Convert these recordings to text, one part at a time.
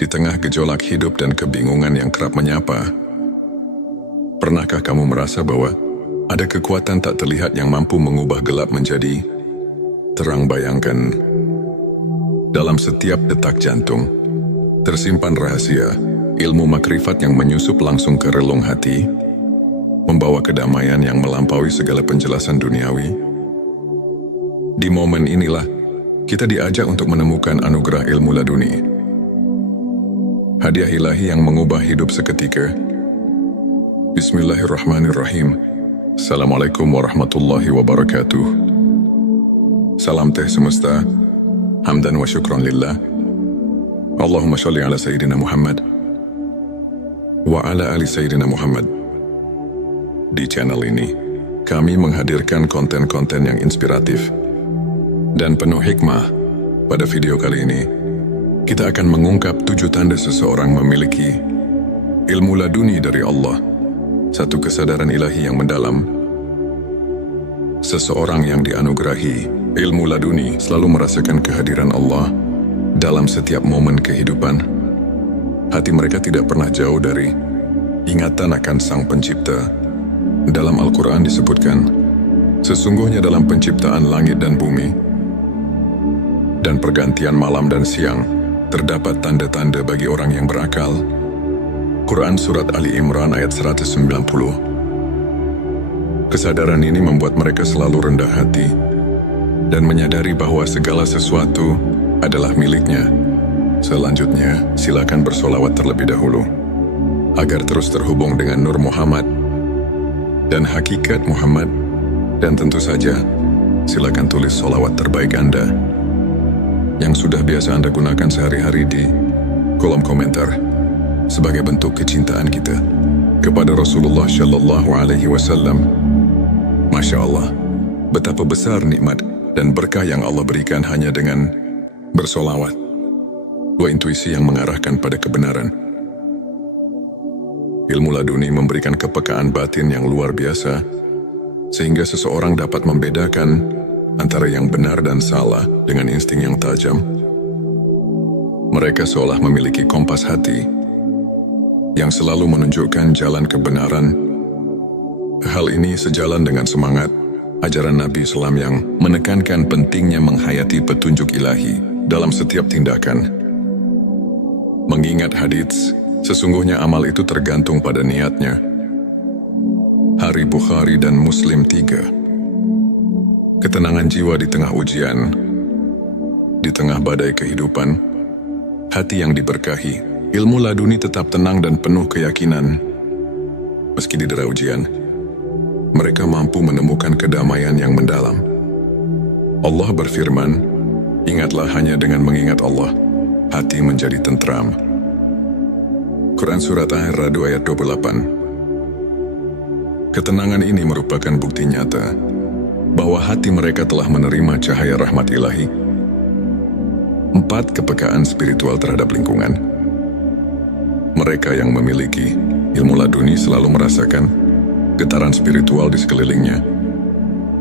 Di tengah gejolak hidup dan kebingungan yang kerap menyapa, pernahkah kamu merasa bahwa ada kekuatan tak terlihat yang mampu mengubah gelap menjadi terang? Bayangkan, dalam setiap detak jantung tersimpan rahasia, ilmu makrifat yang menyusup langsung ke relung hati, membawa kedamaian yang melampaui segala penjelasan duniawi. Di momen inilah kita diajak untuk menemukan anugerah ilmu laduni, hadiah ilahi yang mengubah hidup seketika. Bismillahirrahmanirrahim. Assalamualaikum warahmatullahi wabarakatuh. Salam teh semesta, hamdan wa syukran lillah. Allahumma sholli ala Sayyidina Muhammad wa ala ali Sayyidina Muhammad. Di channel ini, kami menghadirkan konten-konten yang inspiratif dan penuh hikmah. Pada video kali ini, kita akan mengungkap 7 tanda seseorang memiliki ilmu laduni dari Allah, satu kesadaran ilahi yang mendalam. Seseorang yang dianugerahi ilmu laduni selalu merasakan kehadiran Allah dalam setiap momen kehidupan. Hati mereka tidak pernah jauh dari ingatan akan Sang Pencipta. Dalam Al-Quran disebutkan, sesungguhnya dalam penciptaan langit dan bumi dan pergantian malam dan siang, terdapat tanda-tanda bagi orang yang berakal. Quran Surat Ali Imran ayat 190. Kesadaran ini membuat mereka selalu rendah hati dan menyadari bahwa segala sesuatu adalah miliknya. Selanjutnya, silakan bersolawat terlebih dahulu, agar terus terhubung dengan Nur Muhammad dan hakikat Muhammad. Dan tentu saja, silakan tulis solawat terbaik Anda yang sudah biasa Anda gunakan sehari-hari di kolom komentar sebagai bentuk kecintaan kita kepada Rasulullah Shallallahu Alaihi Wasallam. Masya Allah, betapa besar nikmat dan berkah yang Allah berikan hanya dengan bersolawat. Dua intuisi yang mengarahkan pada kebenaran. Ilmu laduni memberikan kepekaan batin yang luar biasa, sehingga seseorang dapat membedakan antara yang benar dan salah dengan insting yang tajam. Mereka seolah memiliki kompas hati yang selalu menunjukkan jalan kebenaran. Hal ini sejalan dengan semangat ajaran Nabi Islam yang menekankan pentingnya menghayati petunjuk ilahi dalam setiap tindakan. Mengingat hadits, sesungguhnya amal itu tergantung pada niatnya. Hari Bukhari dan Muslim 3. Ketenangan jiwa di tengah ujian, di tengah badai kehidupan, hati yang diberkahi, ilmu laduni tetap tenang dan penuh keyakinan. Meski didera ujian, mereka mampu menemukan kedamaian yang mendalam. Allah berfirman, ingatlah hanya dengan mengingat Allah, hati menjadi tentram. Quran Surat Ar-Ra'd ayat 28. Ketenangan ini merupakan bukti nyata bahwa hati mereka telah menerima cahaya rahmat ilahi. 4. Kepekaan spiritual terhadap lingkungan. Mereka yang memiliki ilmu laduni selalu merasakan getaran spiritual di sekelilingnya.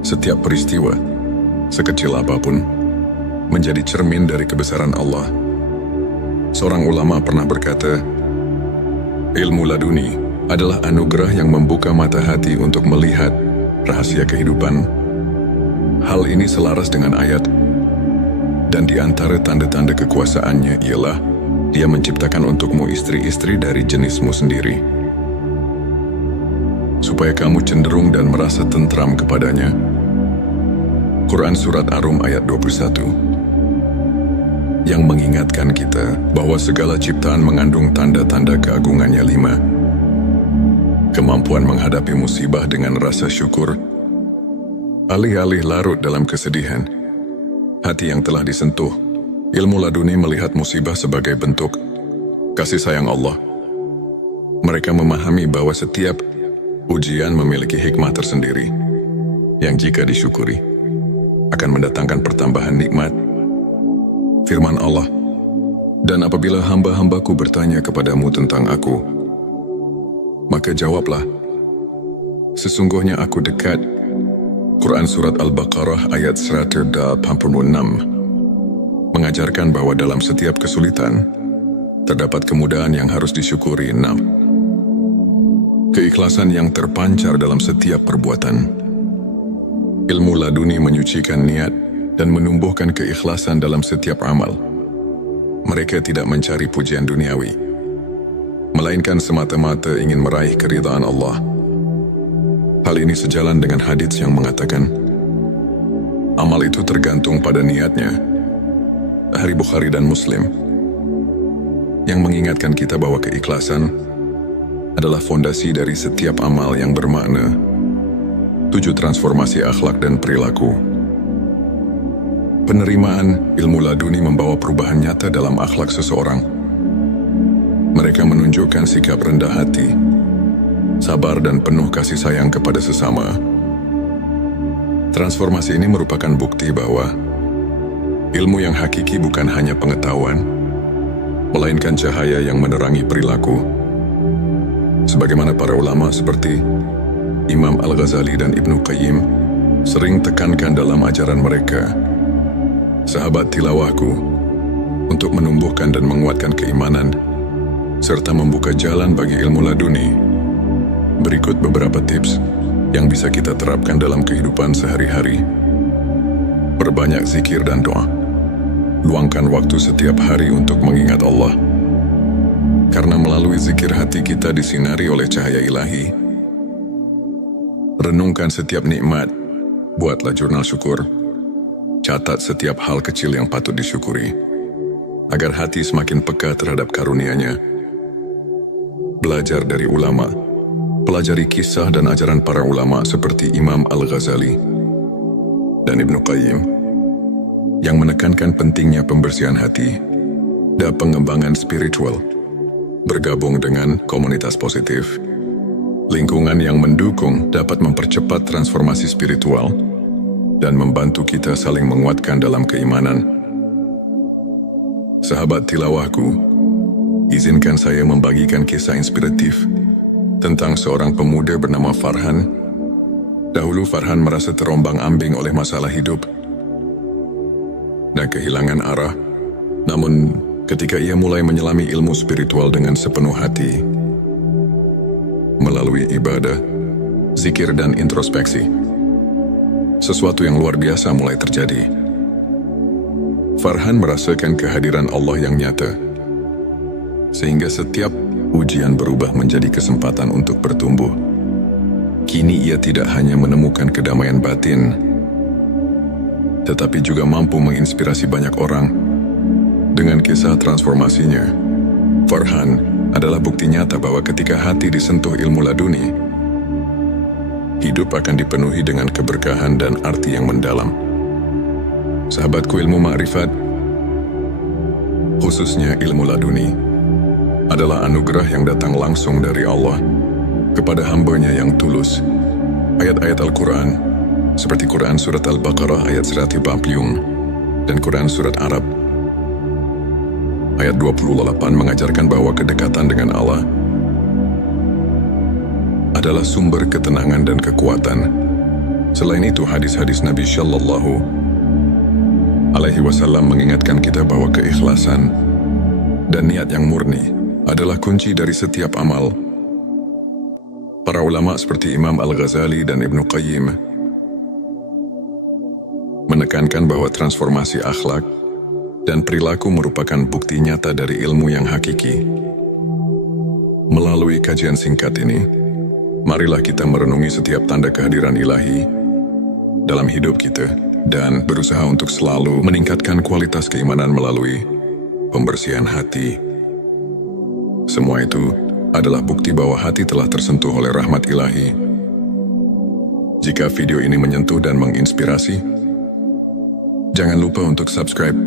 Setiap peristiwa, sekecil apapun, menjadi cermin dari kebesaran Allah. Seorang ulama pernah berkata, ilmu laduni adalah anugerah yang membuka mata hati untuk melihat rahasia kehidupan. Hal ini selaras dengan ayat, dan di antara tanda-tanda kekuasaannya ialah Dia menciptakan untukmu istri-istri dari jenismu sendiri, supaya kamu cenderung dan merasa tentram kepadanya. Quran Surat Ar-Rum ayat 21, yang mengingatkan kita bahwa segala ciptaan mengandung tanda-tanda keagungannya. 5. Kemampuan menghadapi musibah dengan rasa syukur. Alih-alih larut dalam kesedihan, hati yang telah disentuh ilmu laduni melihat musibah sebagai bentuk kasih sayang Allah. Mereka memahami bahwa setiap ujian memiliki hikmah tersendiri yang jika disyukuri akan mendatangkan pertambahan nikmat. Firman Allah, dan apabila hamba-hambaku bertanya kepadamu tentang aku, maka jawablah, sesungguhnya aku dekat. Quran Surat Al-Baqarah ayat 186 mengajarkan bahwa dalam setiap kesulitan, terdapat kemudahan yang harus disyukuri. 6. Keikhlasan yang terpancar dalam setiap perbuatan. Ilmu laduni menyucikan niat dan menumbuhkan keikhlasan dalam setiap amal. Mereka tidak mencari pujian duniawi, melainkan semata-mata ingin meraih keridhaan Allah. Hal ini sejalan dengan hadits yang mengatakan, amal itu tergantung pada niatnya. Dari Bukhari dan Muslim, yang mengingatkan kita bahwa keikhlasan adalah fondasi dari setiap amal yang bermakna. 7. Transformasi akhlak dan perilaku. Penerimaan ilmu laduni membawa perubahan nyata dalam akhlak seseorang. Mereka menunjukkan sikap rendah hati, sabar dan penuh kasih sayang kepada sesama. Transformasi ini merupakan bukti bahwa ilmu yang hakiki bukan hanya pengetahuan, melainkan cahaya yang menerangi perilaku. Sebagaimana para ulama seperti Imam Al-Ghazali dan Ibnu Qayyim sering tekankan dalam ajaran mereka, sahabat tilawahku, untuk menumbuhkan dan menguatkan keimanan, serta membuka jalan bagi ilmu laduni. Berikut beberapa tips yang bisa kita terapkan dalam kehidupan sehari-hari. Perbanyak zikir dan doa. Luangkan waktu setiap hari untuk mengingat Allah. Karena melalui zikir hati kita disinari oleh cahaya ilahi. Renungkan setiap nikmat, buatlah jurnal syukur. Catat setiap hal kecil yang patut disyukuri, agar hati semakin peka terhadap karunia-Nya. Belajar dari ulama. Pelajari kisah dan ajaran para ulama seperti Imam Al-Ghazali dan Ibnu Qayyim, yang menekankan pentingnya pembersihan hati dan pengembangan spiritual. Bergabung dengan komunitas positif, lingkungan yang mendukung dapat mempercepat transformasi spiritual dan membantu kita saling menguatkan dalam keimanan. Sahabat tilawahku, izinkan saya membagikan kisah inspiratif tentang seorang pemuda bernama Farhan. Dahulu Farhan merasa terombang-ambing oleh masalah hidup dan kehilangan arah. Namun, ketika ia mulai menyelami ilmu spiritual dengan sepenuh hati, melalui ibadah, zikir dan introspeksi, sesuatu yang luar biasa mulai terjadi. Farhan merasakan kehadiran Allah yang nyata, sehingga setiap ujian berubah menjadi kesempatan untuk bertumbuh. Kini ia tidak hanya menemukan kedamaian batin, tetapi juga mampu menginspirasi banyak orang dengan kisah transformasinya. Farhan adalah bukti nyata bahwa ketika hati disentuh ilmu laduni, hidup akan dipenuhi dengan keberkahan dan arti yang mendalam. Sahabatku, ilmu ma'rifat, khususnya ilmu laduni, adalah anugerah yang datang langsung dari Allah kepada hamba-Nya yang tulus. Ayat-ayat Al-Quran, seperti Quran Surat Al-Baqarah ayat 140 dan Quran Surat Arab ayat 28 mengajarkan bahwa kedekatan dengan Allah adalah sumber ketenangan dan kekuatan. Selain itu, hadis-hadis Nabi Shallallahu Alaihi Wasallam mengingatkan kita bahwa keikhlasan dan niat yang murni adalah kunci dari setiap amal. Para ulama seperti Imam Al-Ghazali dan Ibnu Qayyim menekankan bahwa transformasi akhlak dan perilaku merupakan bukti nyata dari ilmu yang hakiki. Melalui kajian singkat ini, marilah kita merenungi setiap tanda kehadiran ilahi dalam hidup kita dan berusaha untuk selalu meningkatkan kualitas keimanan melalui pembersihan hati. Semua itu adalah bukti bahwa hati telah tersentuh oleh rahmat ilahi. Jika video ini menyentuh dan menginspirasi, jangan lupa untuk subscribe,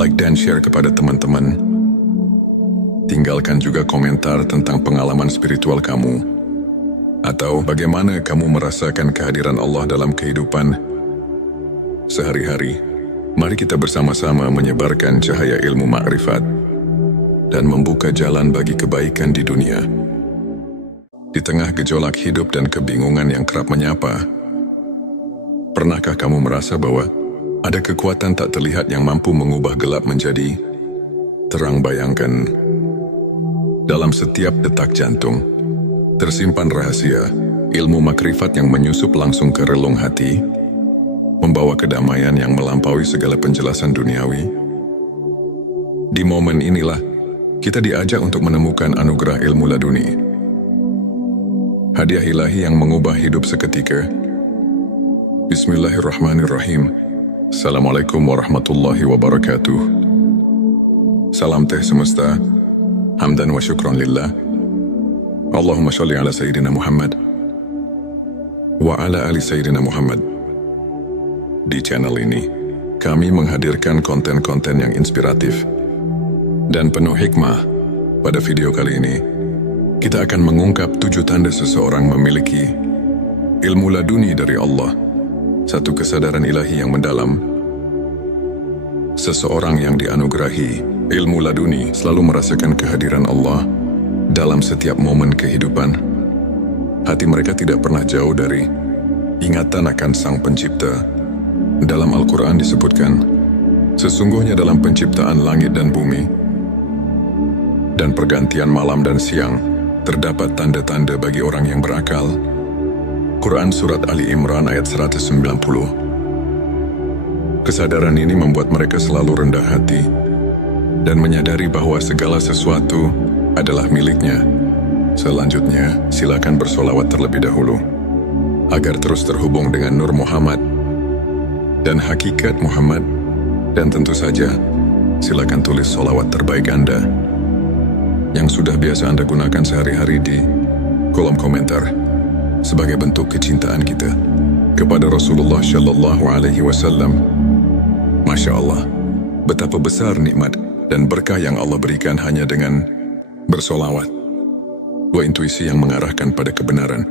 like dan share kepada teman-teman. Tinggalkan juga komentar tentang pengalaman spiritual kamu, atau bagaimana kamu merasakan kehadiran Allah dalam kehidupan sehari-hari. Mari kita bersama-sama menyebarkan cahaya ilmu ma'rifat dan membuka jalan bagi kebaikan di dunia. Di tengah gejolak hidup dan kebingungan yang kerap menyapa, pernahkah kamu merasa bahwa ada kekuatan tak terlihat yang mampu mengubah gelap menjadi Terang bayangkan, dalam setiap detak jantung, tersimpan rahasia, ilmu makrifat yang menyusup langsung ke relung hati, membawa kedamaian yang melampaui segala penjelasan duniawi. Di momen inilah, kita diajak untuk menemukan anugerah ilmu laduni. Hadiah ilahi yang mengubah hidup seketika. Bismillahirrahmanirrahim. Assalamualaikum warahmatullahi wabarakatuh. Salam teh semesta, hamdan wa syukran lillah. Allahumma sholli ala Sayyidina Muhammad wa ala ali Sayyidina Muhammad. Di channel ini, kami menghadirkan konten-konten yang inspiratif dan penuh hikmah. Pada video kali ini, kita akan mengungkap 7 tanda seseorang memiliki ilmu laduni dari Allah, satu kesadaran ilahi yang mendalam. Seseorang yang dianugerahi ilmu laduni selalu merasakan kehadiran Allah dalam setiap momen kehidupan. Hati mereka tidak pernah jauh dari ingatan akan Sang Pencipta. Dalam Al-Quran disebutkan, sesungguhnya dalam penciptaan langit dan bumi dan pergantian malam dan siang, terdapat tanda-tanda bagi orang yang berakal. Quran Surat Ali Imran ayat 190. Kesadaran ini membuat mereka selalu rendah hati dan menyadari bahwa segala sesuatu adalah miliknya. Selanjutnya, silakan bersolawat terlebih dahulu, agar terus terhubung dengan Nur Muhammad dan hakikat Muhammad. Dan tentu saja, silakan tulis solawat terbaik Anda yang sudah biasa Anda gunakan sehari-hari di kolom komentar sebagai bentuk kecintaan kita kepada Rasulullah Shallallahu Alaihi Wasallam. Masya Allah, betapa besar nikmat dan berkah yang Allah berikan hanya dengan bersolawat. Dua intuisi yang mengarahkan pada kebenaran.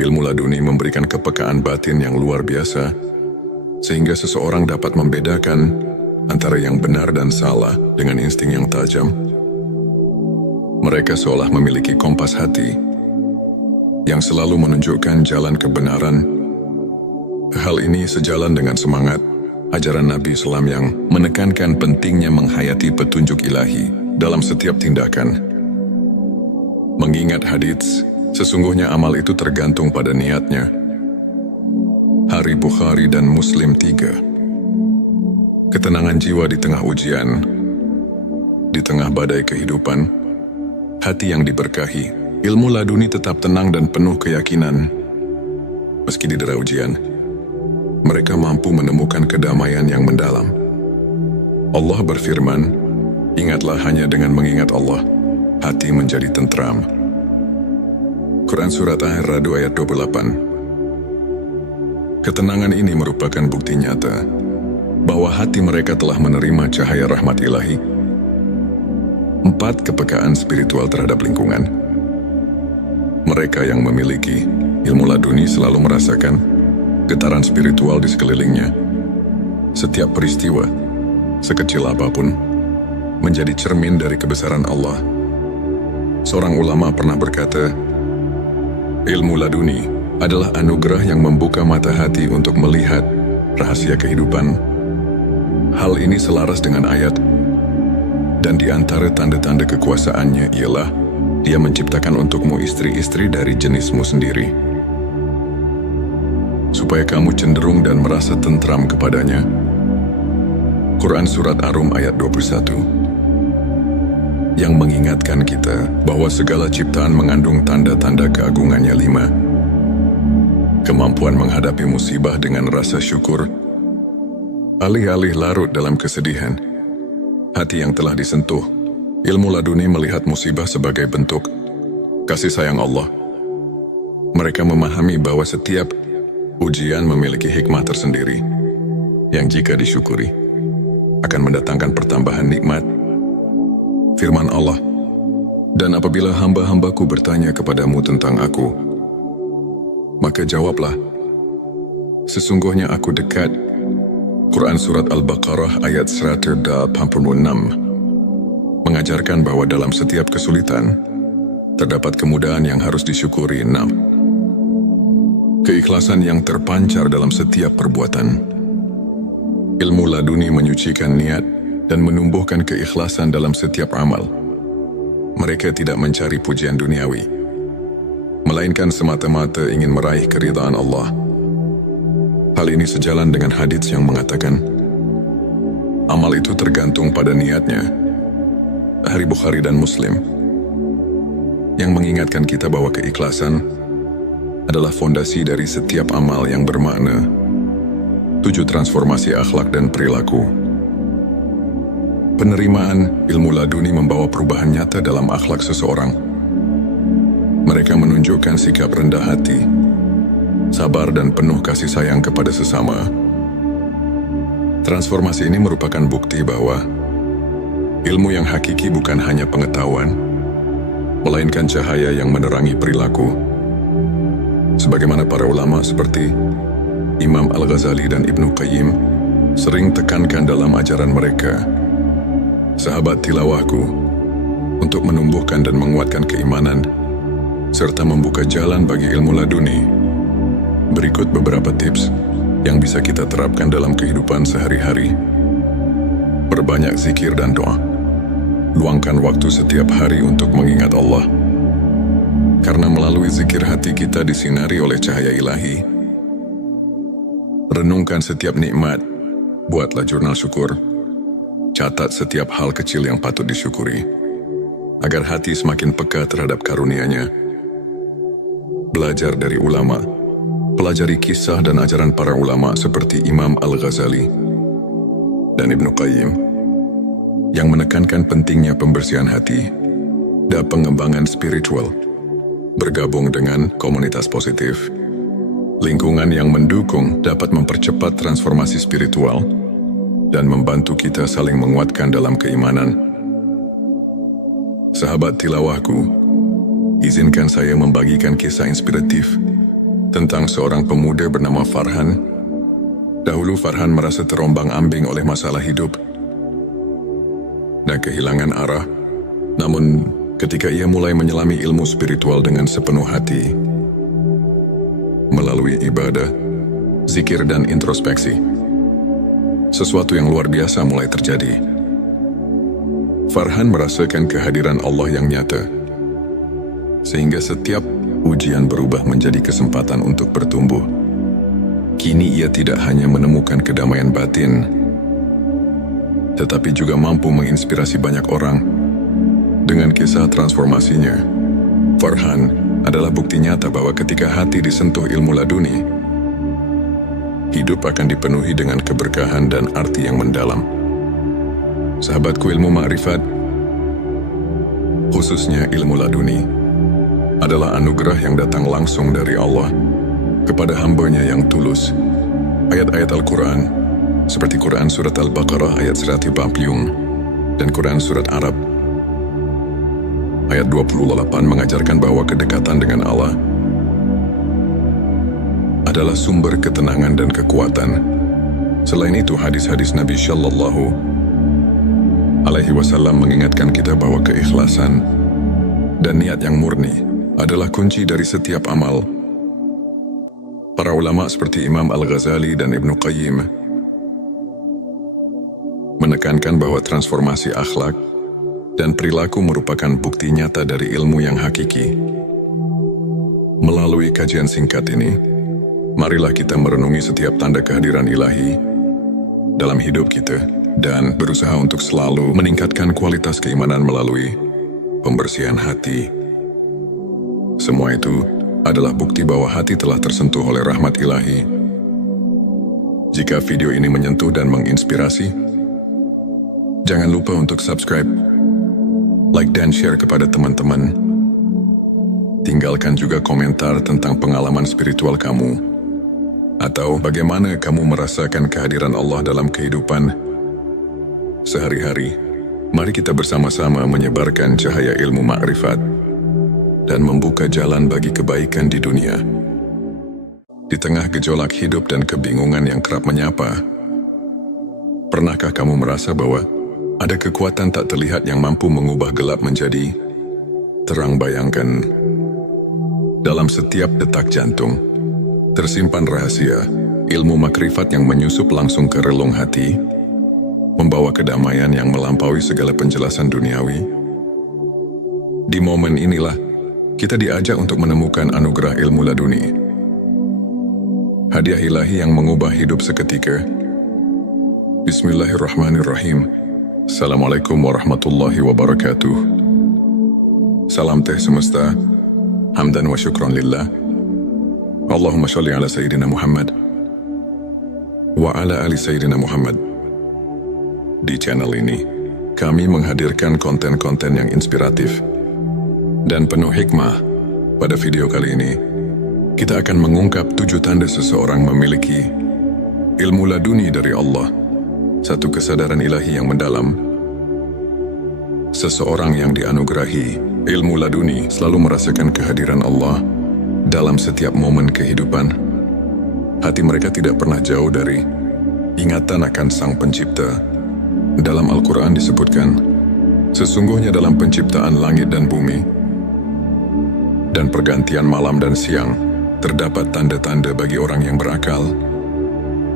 Ilmu laduni memberikan kepekaan batin yang luar biasa, sehingga seseorang dapat membedakan antara yang benar dan salah dengan insting yang tajam. Mereka seolah memiliki kompas hati yang selalu menunjukkan jalan kebenaran. Hal ini sejalan dengan semangat ajaran Nabi Islam yang menekankan pentingnya menghayati petunjuk ilahi dalam setiap tindakan. Mengingat hadits, sesungguhnya amal itu tergantung pada niatnya. Hari Bukhari dan Muslim 3. Ketenangan jiwa di tengah ujian, di tengah badai kehidupan, hati yang diberkahi, ilmu laduni tetap tenang dan penuh keyakinan. Meski didera ujian, mereka mampu menemukan kedamaian yang mendalam. Allah berfirman, ingatlah hanya dengan mengingat Allah, hati menjadi tentram. Quran Surat Ar-Ra'd ayat 28. Ketenangan ini merupakan bukti nyata bahwa hati mereka telah menerima cahaya rahmat ilahi. 4. Kepekaan spiritual terhadap lingkungan. Mereka yang memiliki ilmu laduni selalu merasakan getaran spiritual di sekelilingnya. Setiap peristiwa, sekecil apapun, menjadi cermin dari kebesaran Allah. Seorang ulama pernah berkata, ilmu laduni adalah anugerah yang membuka mata hati untuk melihat rahasia kehidupan. Hal ini selaras dengan ayat, dan di antara tanda-tanda kekuasaannya ialah Dia menciptakan untukmu istri-istri dari jenismu sendiri, supaya kamu cenderung dan merasa tentram kepadanya. Quran Surat Ar-Rum ayat 21. Yang mengingatkan kita bahwa segala ciptaan mengandung tanda-tanda keagungannya. 5. Kemampuan menghadapi musibah dengan rasa syukur. Alih-alih larut dalam kesedihan, hati yang telah disentuh ilmu laduni melihat musibah sebagai bentuk kasih sayang Allah. Mereka memahami bahwa setiap ujian memiliki hikmah tersendiri yang jika disyukuri akan mendatangkan pertambahan nikmat. Firman Allah, dan apabila hamba-hambaku bertanya kepadamu tentang aku, maka jawablah, sesungguhnya aku dekat. Quran Surat Al-Baqarah ayat 186 mengajarkan bahwa dalam setiap kesulitan terdapat kemudahan yang harus disyukuri. 6. Keikhlasan yang terpancar dalam setiap perbuatan. Ilmu laduni menyucikan niat dan menumbuhkan keikhlasan dalam setiap amal. Mereka tidak mencari pujian duniawi, melainkan semata-mata ingin meraih keridhaan Allah. Hal ini sejalan dengan hadits yang mengatakan, amal itu tergantung pada niatnya. Hadits Bukhari dan Muslim, yang mengingatkan kita bahwa keikhlasan adalah fondasi dari setiap amal yang bermakna. 7. Transformasi akhlak dan perilaku. Penerimaan ilmu laduni membawa perubahan nyata dalam akhlak seseorang. Mereka menunjukkan sikap rendah hati, sabar dan penuh kasih sayang kepada sesama. Transformasi ini merupakan bukti bahwa ilmu yang hakiki bukan hanya pengetahuan, melainkan cahaya yang menerangi perilaku. Sebagaimana para ulama seperti Imam Al-Ghazali dan Ibnu Qayyim sering tekankan dalam ajaran mereka, sahabat tilawahku, untuk menumbuhkan dan menguatkan keimanan, serta membuka jalan bagi ilmu laduni. Berikut beberapa tips yang bisa kita terapkan dalam kehidupan sehari-hari. Perbanyak zikir dan doa. Luangkan waktu setiap hari untuk mengingat Allah. Karena melalui zikir hati kita disinari oleh cahaya ilahi. Renungkan setiap nikmat. Buatlah jurnal syukur. Catat setiap hal kecil yang patut disyukuri, agar hati semakin peka terhadap karunia-Nya. Belajar dari ulama. Pelajari kisah dan ajaran para ulama seperti Imam Al-Ghazali dan Ibnu Qayyim, yang menekankan pentingnya pembersihan hati dan pengembangan spiritual. Bergabung dengan komunitas positif, lingkungan yang mendukung dapat mempercepat transformasi spiritual dan membantu kita saling menguatkan dalam keimanan. Sahabat tilawahku, izinkan saya membagikan kisah inspiratif tentang seorang pemuda bernama Farhan. Dahulu Farhan merasa terombang-ambing oleh masalah hidup dan kehilangan arah. Namun, ketika ia mulai menyelami ilmu spiritual dengan sepenuh hati, melalui ibadah, zikir dan introspeksi, sesuatu yang luar biasa mulai terjadi. Farhan merasakan kehadiran Allah yang nyata, sehingga setiap ujian berubah menjadi kesempatan untuk bertumbuh. Kini ia tidak hanya menemukan kedamaian batin, tetapi juga mampu menginspirasi banyak orang dengan kisah transformasinya. Farhan adalah bukti nyata bahwa ketika hati disentuh ilmu laduni, hidup akan dipenuhi dengan keberkahan dan arti yang mendalam. Sahabatku, ilmu ma'rifat, khususnya ilmu laduni, adalah anugerah yang datang langsung dari Allah kepada hamba-Nya yang tulus. Ayat-ayat Al-Quran, seperti Quran Surat Al-Baqarah ayat 140 dan Quran Surat Arab ayat 28 mengajarkan bahwa kedekatan dengan Allah adalah sumber ketenangan dan kekuatan. Selain itu, hadis-hadis Nabi Shallallahu Alaihi Wasallam mengingatkan kita bahwa keikhlasan dan niat yang murni adalah kunci dari setiap amal. Para ulama seperti Imam Al-Ghazali dan Ibnu Qayyim menekankan bahwa transformasi akhlak dan perilaku merupakan bukti nyata dari ilmu yang hakiki. Melalui kajian singkat ini, marilah kita merenungi setiap tanda kehadiran ilahi dalam hidup kita dan berusaha untuk selalu meningkatkan kualitas keimanan melalui pembersihan hati. Semua itu adalah bukti bahwa hati telah tersentuh oleh rahmat ilahi. Jika video ini menyentuh dan menginspirasi, jangan lupa untuk subscribe, like dan share kepada teman-teman. Tinggalkan juga komentar tentang pengalaman spiritual kamu, atau bagaimana kamu merasakan kehadiran Allah dalam kehidupan sehari-hari. Mari kita bersama-sama menyebarkan cahaya ilmu ma'rifat dan membuka jalan bagi kebaikan di dunia. Di tengah gejolak hidup dan kebingungan yang kerap menyapa, pernahkah kamu merasa bahwa ada kekuatan tak terlihat yang mampu mengubah gelap menjadi terang? Bayangkan, dalam setiap detak jantung tersimpan rahasia ilmu makrifat yang menyusup langsung ke relung hati membawa kedamaian yang melampaui segala penjelasan duniawi. Di momen inilah, kita diajak untuk menemukan anugerah ilmu laduni. Hadiah ilahi yang mengubah hidup seketika. Bismillahirrahmanirrahim. Assalamualaikum warahmatullahi wabarakatuh. Salam teh semesta. Hamdan wa syukran lillah. Allahumma sholli ala Sayyidina Muhammad wa ala ali Sayyidina Muhammad. Di channel ini, kami menghadirkan konten-konten yang inspiratif dan penuh hikmah. Pada video kali ini, kita akan mengungkap 7 tanda seseorang memiliki ilmu laduni dari Allah, satu kesadaran ilahi yang mendalam. Seseorang yang dianugerahi ilmu laduni selalu merasakan kehadiran Allah dalam setiap momen kehidupan. Hati mereka tidak pernah jauh dari ingatan akan Sang Pencipta. Dalam Al-Quran disebutkan, sesungguhnya dalam penciptaan langit dan bumi dan pergantian malam dan siang, terdapat tanda-tanda bagi orang yang berakal.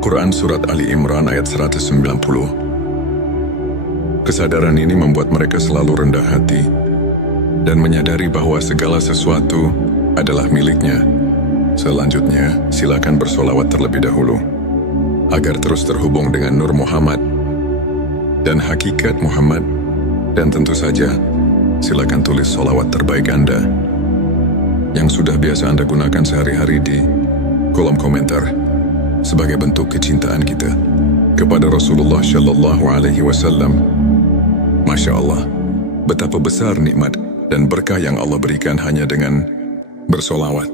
Quran Surat Ali Imran ayat 190. Kesadaran ini membuat mereka selalu rendah hati dan menyadari bahwa segala sesuatu adalah miliknya. Selanjutnya, silakan bersolawat terlebih dahulu, agar terus terhubung dengan Nur Muhammad dan hakikat Muhammad. Dan tentu saja, silakan tulis solawat terbaik Anda yang sudah biasa Anda gunakan sehari-hari di kolom komentar sebagai bentuk kecintaan kita kepada Rasulullah Shallallahu Alaihi Wasallam. Masya Allah, betapa besar nikmat dan berkah yang Allah berikan hanya dengan bersolawat.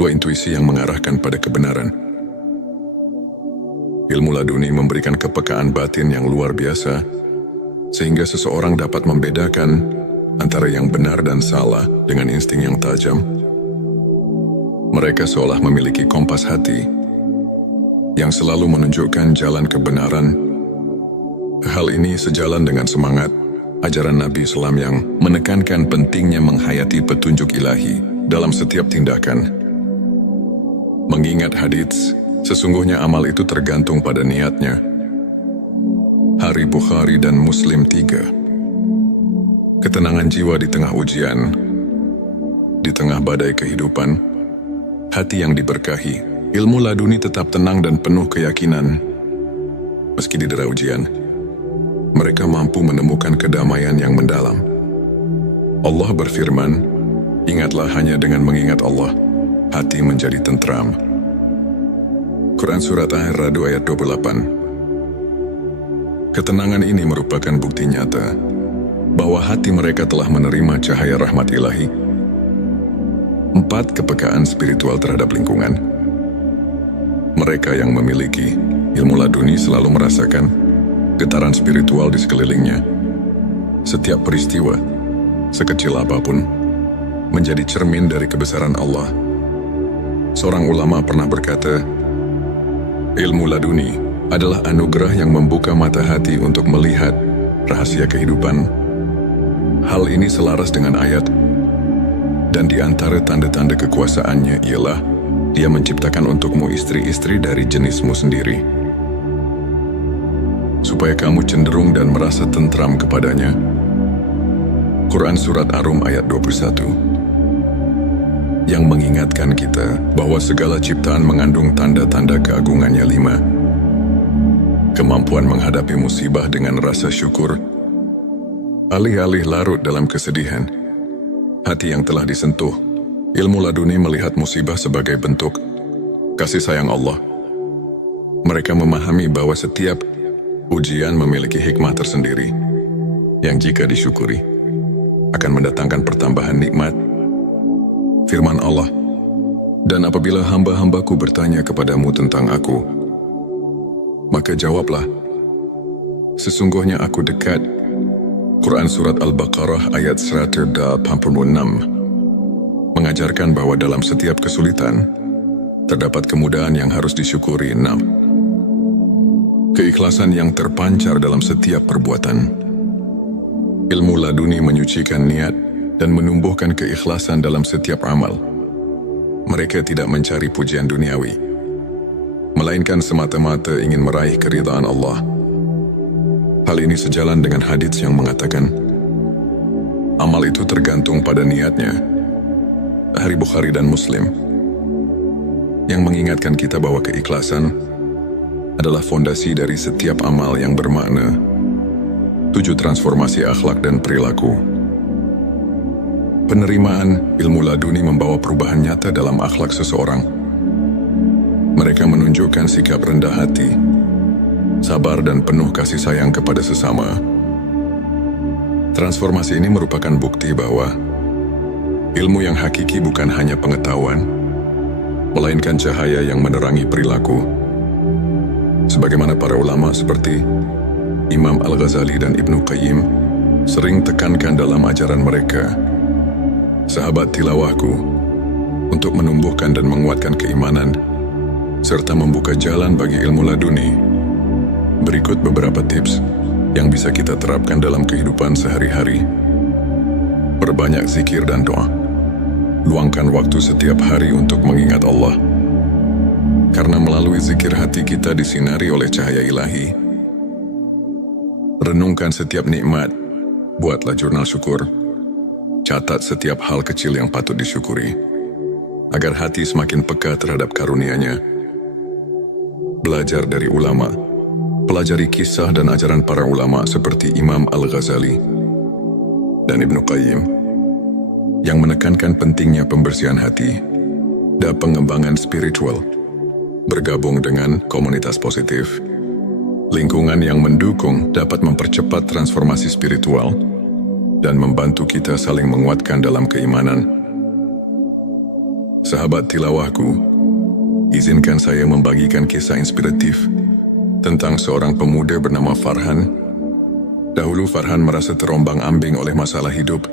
Dua intuisi yang mengarahkan pada kebenaran. Ilmu laduni memberikan kepekaan batin yang luar biasa, sehingga seseorang dapat membedakan antara yang benar dan salah dengan insting yang tajam. Mereka seolah memiliki kompas hati yang selalu menunjukkan jalan kebenaran. Hal ini sejalan dengan semangat ajaran Nabi Islam yang menekankan pentingnya menghayati petunjuk ilahi dalam setiap tindakan. Mengingat hadits, sesungguhnya amal itu tergantung pada niatnya. Hari Bukhari dan Muslim 3. Ketenangan jiwa di tengah ujian, di tengah badai kehidupan, hati yang diberkahi, ilmu laduni tetap tenang dan penuh keyakinan. Meski didera ujian, mereka mampu menemukan kedamaian yang mendalam. Allah berfirman, ingatlah hanya dengan mengingat Allah, hati menjadi tentram. Quran Surat Ar-Ra'd ayat 28. Ketenangan ini merupakan bukti nyata bahwa hati mereka telah menerima cahaya rahmat ilahi. 4. Kepekaan spiritual terhadap lingkungan. Mereka yang memiliki ilmu laduni selalu merasakan getaran spiritual di sekelilingnya. Setiap peristiwa, sekecil apapun, menjadi cermin dari kebesaran Allah. Seorang ulama pernah berkata, ilmu laduni adalah anugerah yang membuka mata hati untuk melihat rahasia kehidupan. Hal ini selaras dengan ayat, dan di antara tanda-tanda kekuasaannya ialah Dia menciptakan untukmu istri-istri dari jenismu sendiri, supaya kamu cenderung dan merasa tentram kepadanya. Quran Surat Ar-Rum ayat 21. Yang mengingatkan kita bahwa segala ciptaan mengandung tanda-tanda keagungannya. 5. Kemampuan menghadapi musibah dengan rasa syukur. Alih-alih larut dalam kesedihan, hati yang telah disentuh, ilmu laduni melihat musibah sebagai bentuk kasih sayang Allah. Mereka memahami bahwa setiap ujian memiliki hikmah tersendiri, yang jika disyukuri, akan mendatangkan pertambahan nikmat. Firman Allah, dan apabila hamba-hambaku bertanya kepadamu tentang aku, maka jawablah, sesungguhnya aku dekat. Quran Surat Al-Baqarah ayat 186 mengajarkan bahwa dalam setiap kesulitan, terdapat kemudahan yang harus disyukuri. 6. Keikhlasan yang terpancar dalam setiap perbuatan. Ilmu laduni menyucikan niat dan menumbuhkan keikhlasan dalam setiap amal. Mereka tidak mencari pujian duniawi, melainkan semata-mata ingin meraih keridhaan Allah. Hal ini sejalan dengan hadits yang mengatakan, amal itu tergantung pada niatnya. Dari Bukhari dan Muslim, yang mengingatkan kita bahwa keikhlasan adalah fondasi dari setiap amal yang bermakna. 7 transformasi akhlak dan perilaku. Penerimaan ilmu laduni membawa perubahan nyata dalam akhlak seseorang. Mereka menunjukkan sikap rendah hati, sabar dan penuh kasih sayang kepada sesama. Transformasi ini merupakan bukti bahwa ilmu yang hakiki bukan hanya pengetahuan, melainkan cahaya yang menerangi perilaku. Sebagaimana para ulama seperti Imam Al-Ghazali dan Ibnu Qayyim sering tekankan dalam ajaran mereka, sahabat tilawahku, untuk menumbuhkan dan menguatkan keimanan, serta membuka jalan bagi ilmu laduni. Berikut beberapa tips yang bisa kita terapkan dalam kehidupan sehari-hari. Perbanyak zikir dan doa. Luangkan waktu setiap hari untuk mengingat Allah. Karena melalui zikir hati kita disinari oleh cahaya ilahi. Renungkan setiap nikmat. Buatlah jurnal syukur. Catat setiap hal kecil yang patut disyukuri, agar hati semakin peka terhadap karunia-Nya. Belajar dari ulama. Pelajari kisah dan ajaran para ulama seperti Imam Al-Ghazali dan Ibnu Qayyim, yang menekankan pentingnya pembersihan hati dan pengembangan spiritual. Bergabung dengan komunitas positif, lingkungan yang mendukung dapat mempercepat transformasi spiritual dan membantu kita saling menguatkan dalam keimanan. Sahabat tilawahku, izinkan saya membagikan kisah inspiratif tentang seorang pemuda bernama Farhan. Dahulu Farhan merasa terombang-ambing oleh masalah hidup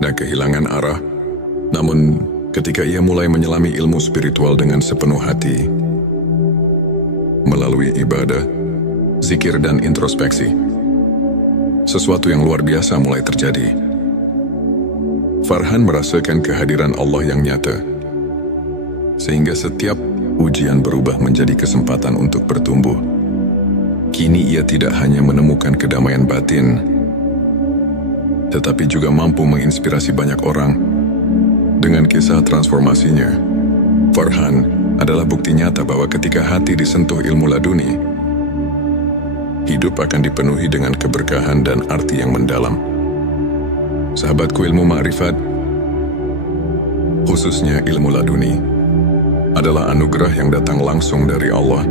dan kehilangan arah. Namun, ketika ia mulai menyelami ilmu spiritual dengan sepenuh hati, melalui ibadah, zikir dan introspeksi, sesuatu yang luar biasa mulai terjadi. Farhan merasakan kehadiran Allah yang nyata, sehingga setiap ujian berubah menjadi kesempatan untuk bertumbuh. Kini ia tidak hanya menemukan kedamaian batin, tetapi juga mampu menginspirasi banyak orang dengan kisah transformasinya. Farhan adalah bukti nyata bahwa ketika hati disentuh ilmu laduni, hidup akan dipenuhi dengan keberkahan dan arti yang mendalam. Sahabatku, ilmu ma'rifat, khususnya ilmu laduni, adalah anugerah yang datang langsung dari Allah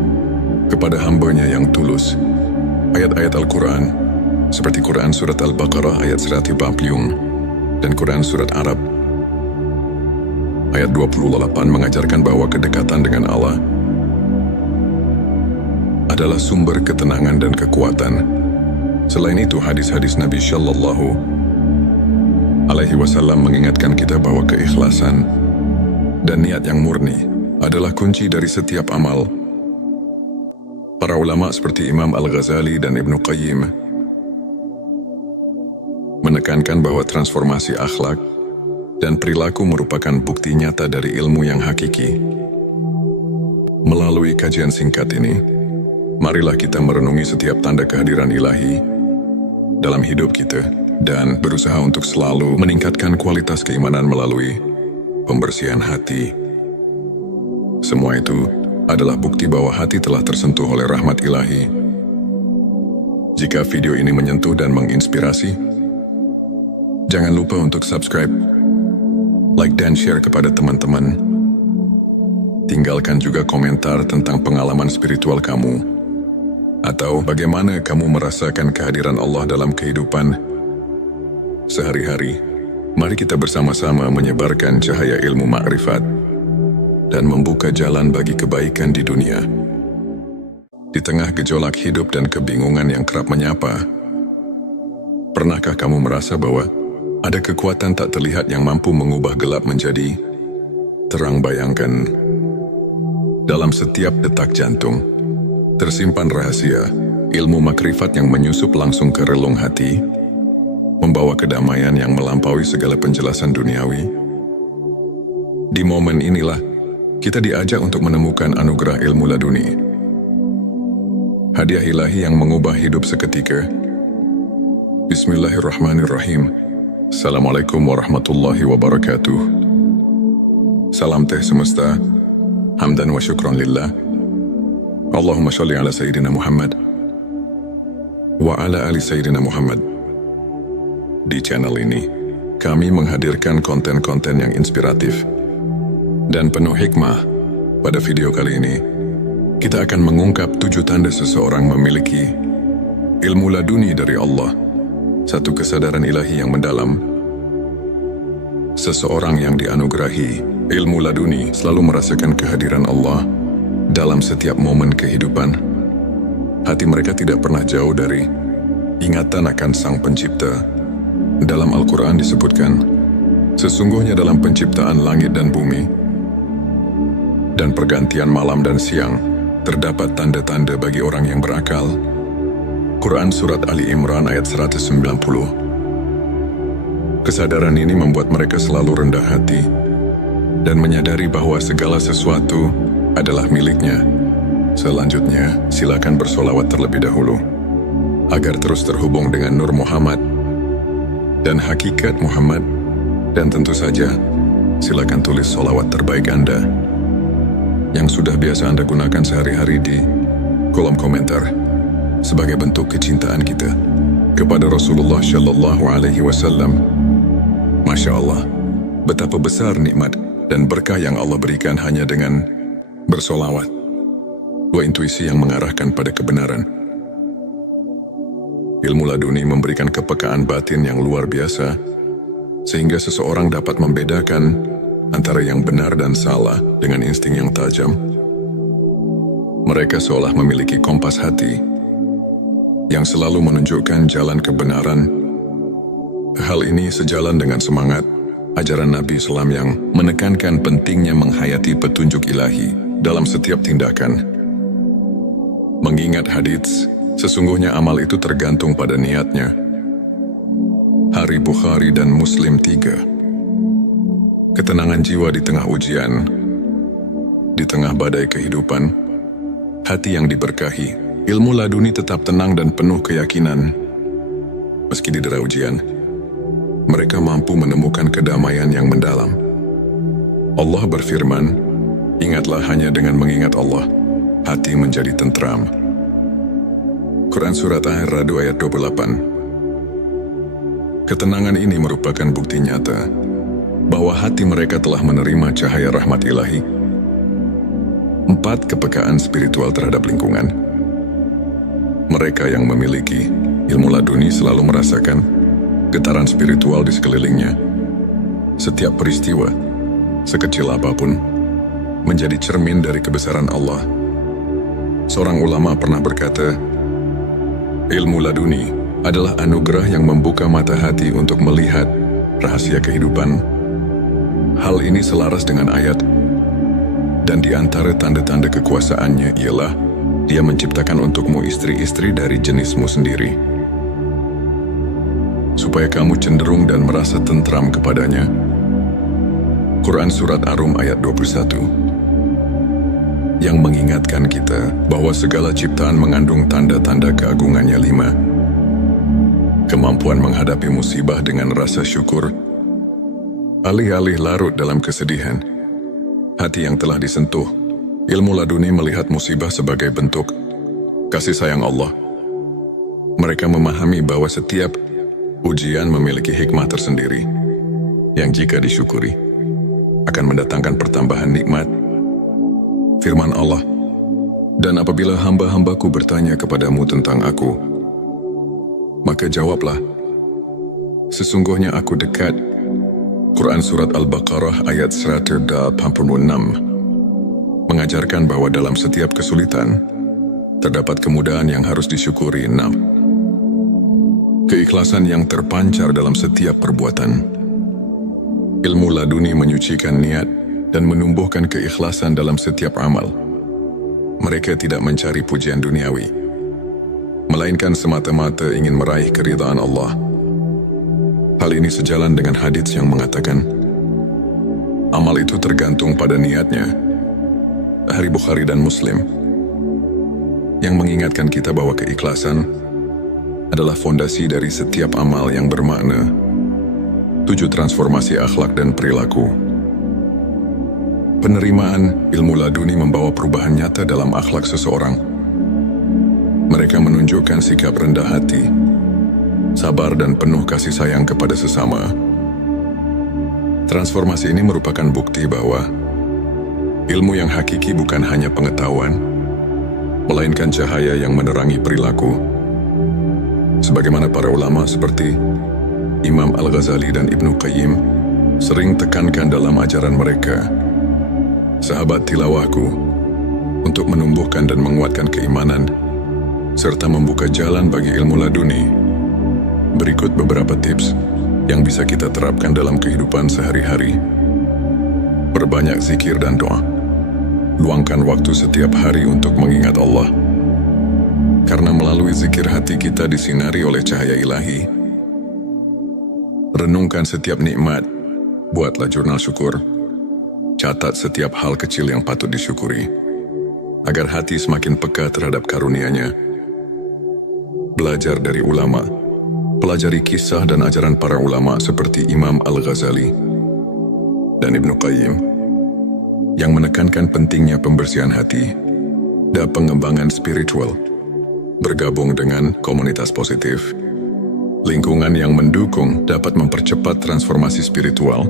kepada hamba-Nya yang tulus. Ayat-ayat Al-Quran, seperti Quran Surat Al-Baqarah ayat 140 dan Quran Surat Arab ayat 28 mengajarkan bahwa kedekatan dengan Allah adalah sumber ketenangan dan kekuatan. Selain itu, hadis-hadis Nabi Shallallahu Alaihi Wasallam mengingatkan kita bahwa keikhlasan dan niat yang murni adalah kunci dari setiap amal. Para ulama seperti Imam Al-Ghazali dan Ibnu Qayyim menekankan bahwa transformasi akhlak dan perilaku merupakan bukti nyata dari ilmu yang hakiki. Melalui kajian singkat ini, marilah kita merenungi setiap tanda kehadiran ilahi dalam hidup kita dan berusaha untuk selalu meningkatkan kualitas keimanan melalui pembersihan hati. Semua itu adalah bukti bahwa hati telah tersentuh oleh rahmat ilahi. Jika video ini menyentuh dan menginspirasi, jangan lupa untuk subscribe, like dan share kepada teman-teman. Tinggalkan juga komentar tentang pengalaman spiritual kamu, atau bagaimana kamu merasakan kehadiran Allah dalam kehidupan sehari-hari. Mari kita bersama-sama menyebarkan cahaya ilmu ma'rifat dan membuka jalan bagi kebaikan di dunia. Di tengah gejolak hidup dan kebingungan yang kerap menyapa, pernahkah kamu merasa bahwa ada kekuatan tak terlihat yang mampu mengubah gelap menjadi terang? Bayangkan, dalam setiap detak jantung tersimpan rahasia ilmu makrifat yang menyusup langsung ke relung hati, membawa kedamaian yang melampaui segala penjelasan duniawi. Di momen inilah kita diajak untuk menemukan anugerah ilmu laduni. Hadiah ilahi yang mengubah hidup seketika. Bismillahirrahmanirrahim. Assalamualaikum warahmatullahi wabarakatuh. Salam teh semesta. Hamdan wa syukran lillah. Allahumma sholli ala Sayyidina Muhammad wa ala ali Sayyidina Muhammad. Di channel ini, kami menghadirkan konten-konten yang inspiratif dan penuh hikmah. Pada video kali ini, kita akan mengungkap 7 tanda seseorang memiliki ilmu laduni dari Allah, satu kesadaran ilahi yang mendalam. Seseorang yang dianugerahi ilmu laduni selalu merasakan kehadiran Allah dalam setiap momen kehidupan. Hati mereka tidak pernah jauh dari ingatan akan Sang Pencipta. Dalam Al-Quran disebutkan, sesungguhnya dalam penciptaan langit dan bumi dan pergantian malam dan siang, terdapat tanda-tanda bagi orang yang berakal. Quran Surat Ali Imran ayat 190. Kesadaran ini membuat mereka selalu rendah hati dan menyadari bahwa segala sesuatu adalah miliknya. Selanjutnya, silakan bersolawat terlebih dahulu agar terus terhubung dengan Nur Muhammad dan hakikat Muhammad. Dan tentu saja, silakan tulis solawat terbaik Anda yang sudah biasa Anda gunakan sehari-hari di kolom komentar sebagai bentuk kecintaan kita kepada Rasulullah Shallallahu Alaihi Wasallam. Masya Allah, betapa besar nikmat dan berkah yang Allah berikan hanya dengan bersolawat. Dua intuisi yang mengarahkan pada kebenaran. Ilmu laduni memberikan kepekaan batin yang luar biasa, sehingga seseorang dapat membedakan antara yang benar dan salah dengan insting yang tajam. Mereka seolah memiliki kompas hati yang selalu menunjukkan jalan kebenaran. Hal ini sejalan dengan semangat ajaran Nabi Islam yang menekankan pentingnya menghayati petunjuk ilahi dalam setiap tindakan. Mengingat hadits, sesungguhnya amal itu tergantung pada niatnya. Hari Bukhari dan Muslim 3. Ketenangan jiwa di tengah ujian, di tengah badai kehidupan, hati yang diberkahi, ilmu laduni tetap tenang dan penuh keyakinan. Meski didera ujian, mereka mampu menemukan kedamaian yang mendalam. Allah berfirman, ingatlah hanya dengan mengingat Allah, hati menjadi tentram. Quran Surat Ar-Ra'd ayat 28. Ketenangan ini merupakan bukti nyata bahwa hati mereka telah menerima cahaya rahmat ilahi. 4. Kepekaan spiritual terhadap lingkungan. Mereka yang memiliki ilmu laduni selalu merasakan getaran spiritual di sekelilingnya. Setiap peristiwa, sekecil apapun, menjadi cermin dari kebesaran Allah. Seorang ulama pernah berkata, ilmu laduni adalah anugerah yang membuka mata hati untuk melihat rahasia kehidupan. Hal ini selaras dengan ayat, dan di antara tanda-tanda kekuasaannya ialah Dia menciptakan untukmu istri-istri dari jenismu sendiri, supaya kamu cenderung dan merasa tentram kepadanya. Quran Surat Ar-Rum ayat 21. Yang mengingatkan kita bahwa segala ciptaan mengandung tanda-tanda keagungannya. 5. Kemampuan menghadapi musibah dengan rasa syukur. Alih-alih larut dalam kesedihan, hati yang telah disentuh, ilmu laduni melihat musibah sebagai bentuk kasih sayang Allah. Mereka memahami bahwa setiap ujian memiliki hikmah tersendiri, yang jika disyukuri, akan mendatangkan pertambahan nikmat. Firman Allah, dan apabila hamba-hambaku bertanya kepadamu tentang aku, maka jawablah, sesungguhnya aku dekat. Quran Surat Al-Baqarah ayat 186 mengajarkan bahwa dalam setiap kesulitan, terdapat kemudahan yang harus disyukuri. 6. Keikhlasan yang terpancar dalam setiap perbuatan. Ilmu laduni menyucikan niat dan menumbuhkan keikhlasan dalam setiap amal. Mereka tidak mencari pujian duniawi, melainkan semata-mata ingin meraih keridhaan Allah. Hal ini sejalan dengan hadits yang mengatakan, amal itu tergantung pada niatnya. Hari Bukhari dan Muslim. yang mengingatkan kita bahwa keikhlasan adalah fondasi dari setiap amal yang bermakna. 7. Transformasi akhlak dan perilaku. Penerimaan ilmu laduni membawa perubahan nyata dalam akhlak seseorang. Mereka menunjukkan sikap rendah hati, sabar dan penuh kasih sayang kepada sesama. Transformasi ini merupakan bukti bahwa ilmu yang hakiki bukan hanya pengetahuan, melainkan cahaya yang menerangi perilaku. Sebagaimana para ulama seperti Imam Al-Ghazali dan Ibnu Qayyim sering tekankan dalam ajaran mereka, sahabat tilawahku, untuk menumbuhkan dan menguatkan keimanan serta membuka jalan bagi ilmu laduni. Berikut beberapa tips yang bisa kita terapkan dalam kehidupan sehari-hari. Perbanyak zikir dan doa. Luangkan waktu setiap hari untuk mengingat Allah. Karena melalui zikir hati kita disinari oleh cahaya ilahi. Renungkan setiap nikmat. Buatlah jurnal syukur. Catat setiap hal kecil yang patut disyukuri, agar hati semakin peka terhadap karunia-Nya. Belajar dari ulama. Pelajari kisah dan ajaran para ulama seperti Imam Al-Ghazali dan Ibnu Qayyim yang menekankan pentingnya pembersihan hati dan pengembangan spiritual. Bergabung dengan komunitas positif, lingkungan yang mendukung dapat mempercepat transformasi spiritual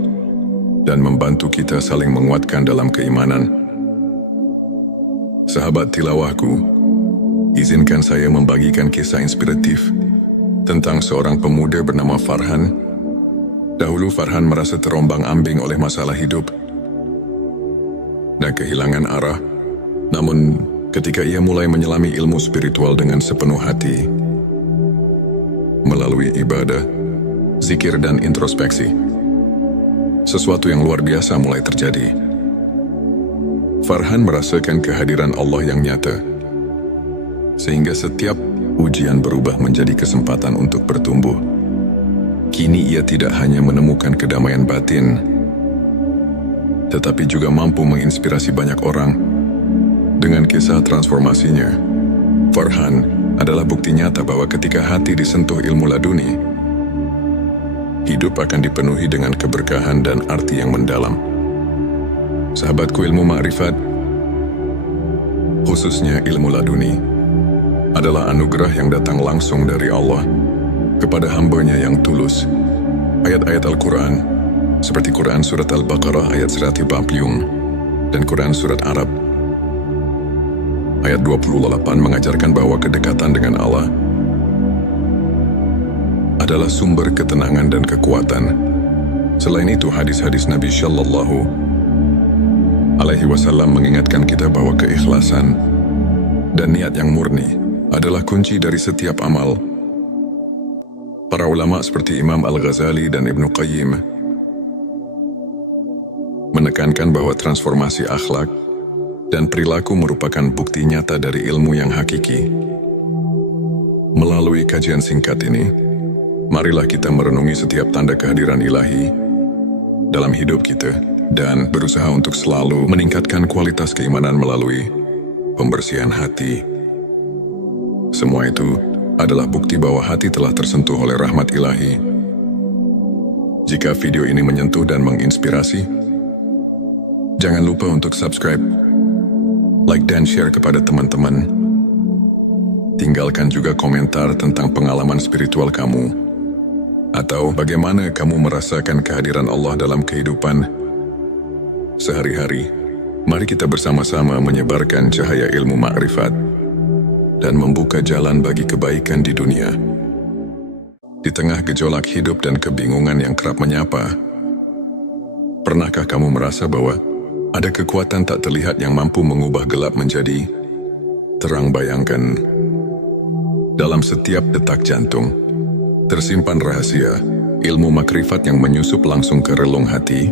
dan membantu kita saling menguatkan dalam keimanan. Sahabat tilawahku, izinkan saya membagikan kisah inspiratif tentang seorang pemuda bernama Farhan. Dahulu Farhan merasa terombang-ambing oleh masalah hidup dan kehilangan arah. Namun, ketika ia mulai menyelami ilmu spiritual dengan sepenuh hati, melalui ibadah, zikir dan introspeksi, sesuatu yang luar biasa mulai terjadi. Farhan merasakan kehadiran Allah yang nyata, sehingga setiap ujian berubah menjadi kesempatan untuk bertumbuh. Kini ia tidak hanya menemukan kedamaian batin, tetapi juga mampu menginspirasi banyak orang dengan kisah transformasinya. Farhan adalah bukti nyata bahwa ketika hati disentuh ilmu laduni, hidup akan dipenuhi dengan keberkahan dan arti yang mendalam. Sahabatku, ilmu ma'rifat, khususnya ilmu laduni, adalah anugerah yang datang langsung dari Allah kepada hamba-Nya yang tulus. Ayat-ayat Al-Quran, seperti Quran Surat Al-Baqarah ayat 140 dan Quran Surat Arab ayat 28 mengajarkan bahwa kedekatan dengan Allah adalah sumber ketenangan dan kekuatan. Selain itu, hadis-hadis Nabi Shallallahu Alaihi Wasallam mengingatkan kita bahwa keikhlasan dan niat yang murni adalah kunci dari setiap amal. Para ulama seperti Imam Al-Ghazali dan Ibnu Qayyim menekankan bahwa transformasi akhlak dan perilaku merupakan bukti nyata dari ilmu yang hakiki. Melalui kajian singkat ini, marilah kita merenungi setiap tanda kehadiran ilahi dalam hidup kita dan berusaha untuk selalu meningkatkan kualitas keimanan melalui pembersihan hati. Semua itu adalah bukti bahwa hati telah tersentuh oleh rahmat ilahi. Jika video ini menyentuh dan menginspirasi, jangan lupa untuk subscribe, like dan share kepada teman-teman. Tinggalkan juga komentar tentang pengalaman spiritual kamu, atau bagaimana kamu merasakan kehadiran Allah dalam kehidupan sehari-hari. Mari kita bersama-sama menyebarkan cahaya ilmu ma'rifat dan membuka jalan bagi kebaikan di dunia. Di tengah gejolak hidup dan kebingungan yang kerap menyapa, pernahkah kamu merasa bahwa ada kekuatan tak terlihat yang mampu mengubah gelap menjadi terang? Bayangkan, dalam setiap detak jantung tersimpan rahasia ilmu makrifat yang menyusup langsung ke relung hati,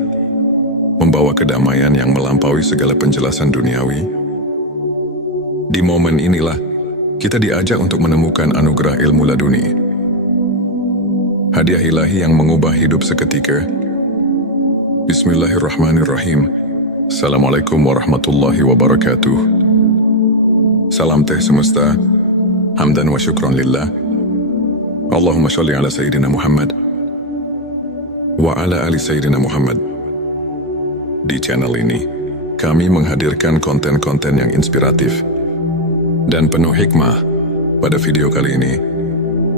membawa kedamaian yang melampaui segala penjelasan duniawi. Di momen inilah kita diajak untuk menemukan anugerah ilmu laduni, hadiah ilahi yang mengubah hidup seketika. Bismillahirrahmanirrahim. Assalamualaikum warahmatullahi wabarakatuh. Salam teh semesta, hamdan wa syukron lillah. Allahumma sholli ala Sayyidina Muhammad wa ala ali Sayyidina Muhammad. Di channel ini, kami menghadirkan konten-konten yang inspiratif dan penuh hikmah. Pada video kali ini,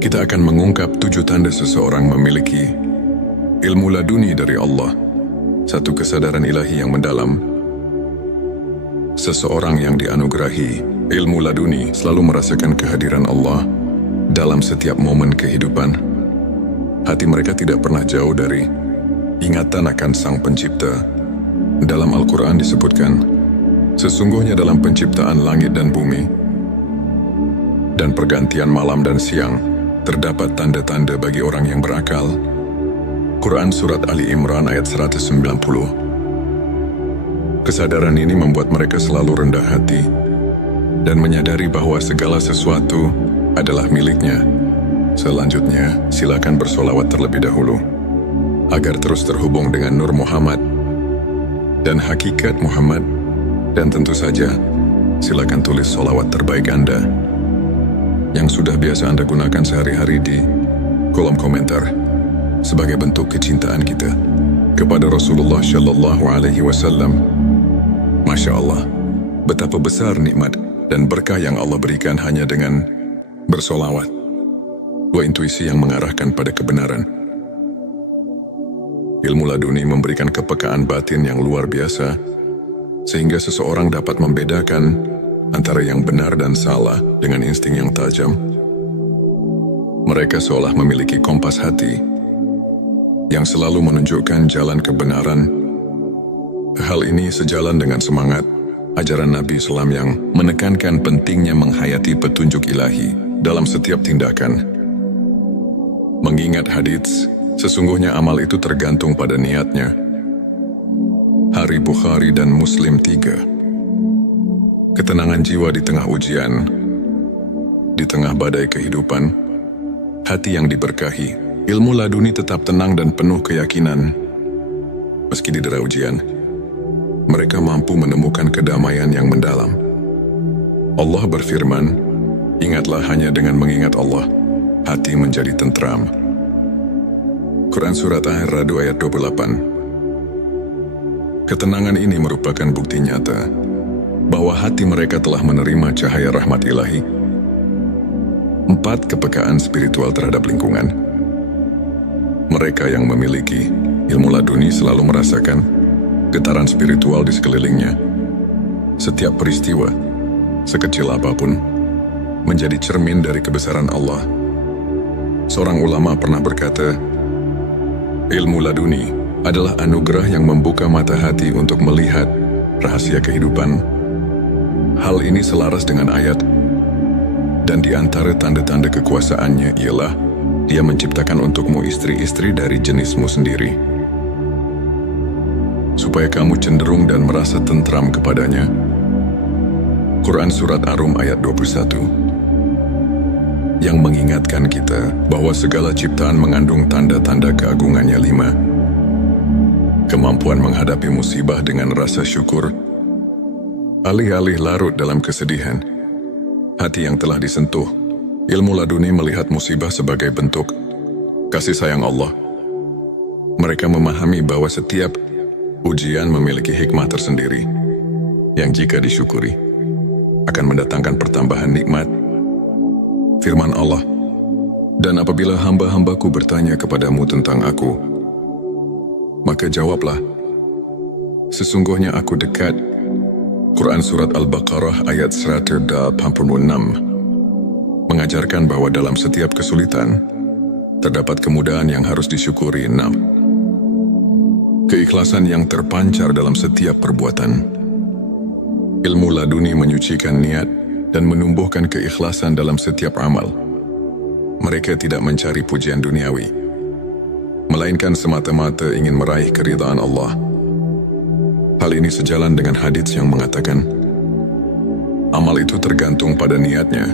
kita akan mengungkap 7 tanda seseorang memiliki ilmu laduni dari Allah, satu kesadaran ilahi yang mendalam. Seseorang yang dianugerahi ilmu laduni selalu merasakan kehadiran Allah dalam setiap momen kehidupan. Hati mereka tidak pernah jauh dari ingatan akan Sang Pencipta. Dalam Al-Quran disebutkan, sesungguhnya dalam penciptaan langit dan bumi dan pergantian malam dan siang, terdapat tanda-tanda bagi orang yang berakal. Quran Surat Ali Imran ayat 190. Kesadaran ini membuat mereka selalu rendah hati dan menyadari bahwa segala sesuatu adalah miliknya. Selanjutnya, silakan bersolawat terlebih dahulu, agar terus terhubung dengan Nur Muhammad dan hakikat Muhammad. Dan tentu saja, silakan tulis solawat terbaik Anda yang sudah biasa Anda gunakan sehari-hari di kolom komentar sebagai bentuk kecintaan kita kepada Rasulullah Shallallahu Alaihi Wasallam. Masya Allah, betapa besar nikmat dan berkah yang Allah berikan hanya dengan bersolawat. Dua intuisi yang mengarahkan pada kebenaran. Ilmu laduni memberikan kepekaan batin yang luar biasa, sehingga seseorang dapat membedakan antara yang benar dan salah dengan insting yang tajam. Mereka seolah memiliki kompas hati yang selalu menunjukkan jalan kebenaran. Hal ini sejalan dengan semangat ajaran Nabi Islam yang menekankan pentingnya menghayati petunjuk ilahi dalam setiap tindakan. Mengingat hadits, sesungguhnya amal itu tergantung pada niatnya. Hari Bukhari dan Muslim 3. Ketenangan jiwa di tengah ujian, di tengah badai kehidupan, hati yang diberkahi, ilmu laduni tetap tenang dan penuh keyakinan. Meski didera ujian, mereka mampu menemukan kedamaian yang mendalam. Allah berfirman, ingatlah hanya dengan mengingat Allah, hati menjadi tentram. Quran Surat Ar-Ra'd ayat 28. Ketenangan ini merupakan bukti nyata bahwa hati mereka telah menerima cahaya rahmat ilahi. 4. Kepekaan spiritual terhadap lingkungan. Mereka yang memiliki ilmu laduni selalu merasakan getaran spiritual di sekelilingnya. Setiap peristiwa, sekecil apapun, menjadi cermin dari kebesaran Allah. Seorang ulama pernah berkata, ilmu laduni adalah anugerah yang membuka mata hati untuk melihat rahasia kehidupan. Hal ini selaras dengan ayat, dan di antara tanda-tanda kekuasaannya ialah Dia menciptakan untukmu istri-istri dari jenismu sendiri, supaya kamu cenderung dan merasa tentram kepadanya. Quran Surat Ar-Rum ayat 21. Yang mengingatkan kita bahwa segala ciptaan mengandung tanda-tanda keagungannya. 5. Kemampuan menghadapi musibah dengan rasa syukur. Alih-alih larut dalam kesedihan, hati yang telah disentuh, ilmu laduni melihat musibah sebagai bentuk kasih sayang Allah. Mereka memahami bahwa setiap ujian memiliki hikmah tersendiri yang jika disyukuri akan mendatangkan pertambahan nikmat. Firman Allah, dan apabila hamba-hambaku bertanya kepadamu tentang aku, maka jawablah, sesungguhnya aku dekat. Quran Surat Al-Baqarah ayat 186 mengajarkan bahwa dalam setiap kesulitan terdapat kemudahan yang harus disyukuri. 6. Keikhlasan yang terpancar dalam setiap perbuatan. Ilmu laduni menyucikan niat dan menumbuhkan keikhlasan dalam setiap amal. Mereka tidak mencari pujian duniawi, melainkan semata-mata ingin meraih keridhaan Allah. Hal ini sejalan dengan hadits yang mengatakan, amal itu tergantung pada niatnya.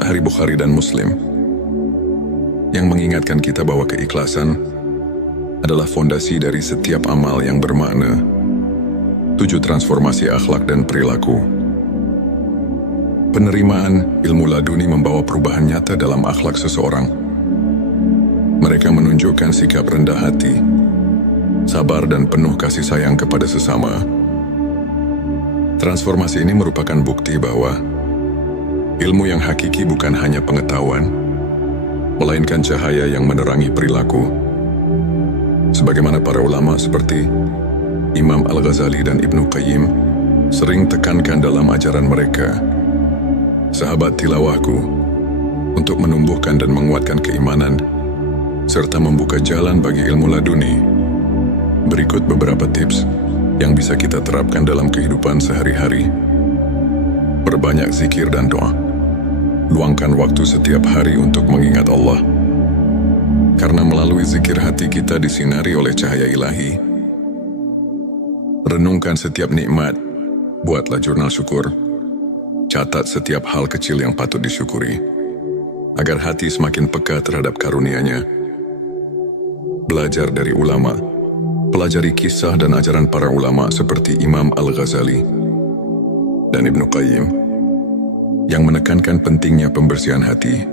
Hari Bukhari dan Muslim, yang mengingatkan kita bahwa keikhlasan adalah fondasi dari setiap amal yang bermakna. 7. Transformasi akhlak dan perilaku. Penerimaan ilmu laduni membawa perubahan nyata dalam akhlak seseorang. Mereka menunjukkan sikap rendah hati, sabar dan penuh kasih sayang kepada sesama. Transformasi ini merupakan bukti bahwa ilmu yang hakiki bukan hanya pengetahuan, melainkan cahaya yang menerangi perilaku. Sebagaimana para ulama seperti Imam Al-Ghazali dan Ibnu Qayyim sering tekankan dalam ajaran mereka, sahabat tilawahku, untuk menumbuhkan dan menguatkan keimanan, serta membuka jalan bagi ilmu laduni. Berikut beberapa tips yang bisa kita terapkan dalam kehidupan sehari-hari. Perbanyak zikir dan doa. Luangkan waktu setiap hari untuk mengingat Allah. Karena melalui zikir hati kita disinari oleh cahaya ilahi. Renungkan setiap nikmat. Buatlah jurnal syukur. Catat setiap hal kecil yang patut disyukuri, agar hati semakin peka terhadap karunia-Nya. Belajar dari ulama. Pelajari kisah dan ajaran para ulama seperti Imam Al-Ghazali dan Ibnu Qayyim yang menekankan pentingnya pembersihan hati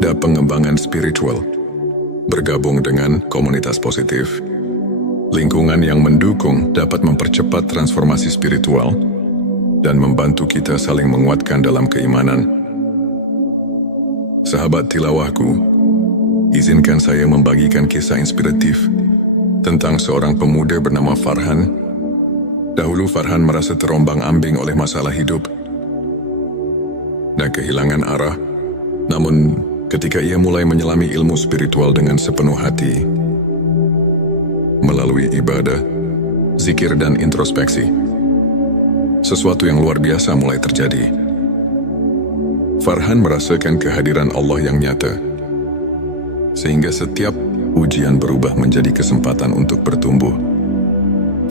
dan pengembangan spiritual. Bergabung dengan komunitas positif, lingkungan yang mendukung dapat mempercepat transformasi spiritual dan membantu kita saling menguatkan dalam keimanan. Sahabat tilawahku, izinkan saya membagikan kisah inspiratif tentang seorang pemuda bernama Farhan. Dahulu Farhan merasa terombang-ambing oleh masalah hidup dan kehilangan arah. Namun, ketika ia mulai menyelami ilmu spiritual dengan sepenuh hati, melalui ibadah, zikir dan introspeksi, sesuatu yang luar biasa mulai terjadi. Farhan merasakan kehadiran Allah yang nyata, sehingga setiap ujian berubah menjadi kesempatan untuk bertumbuh.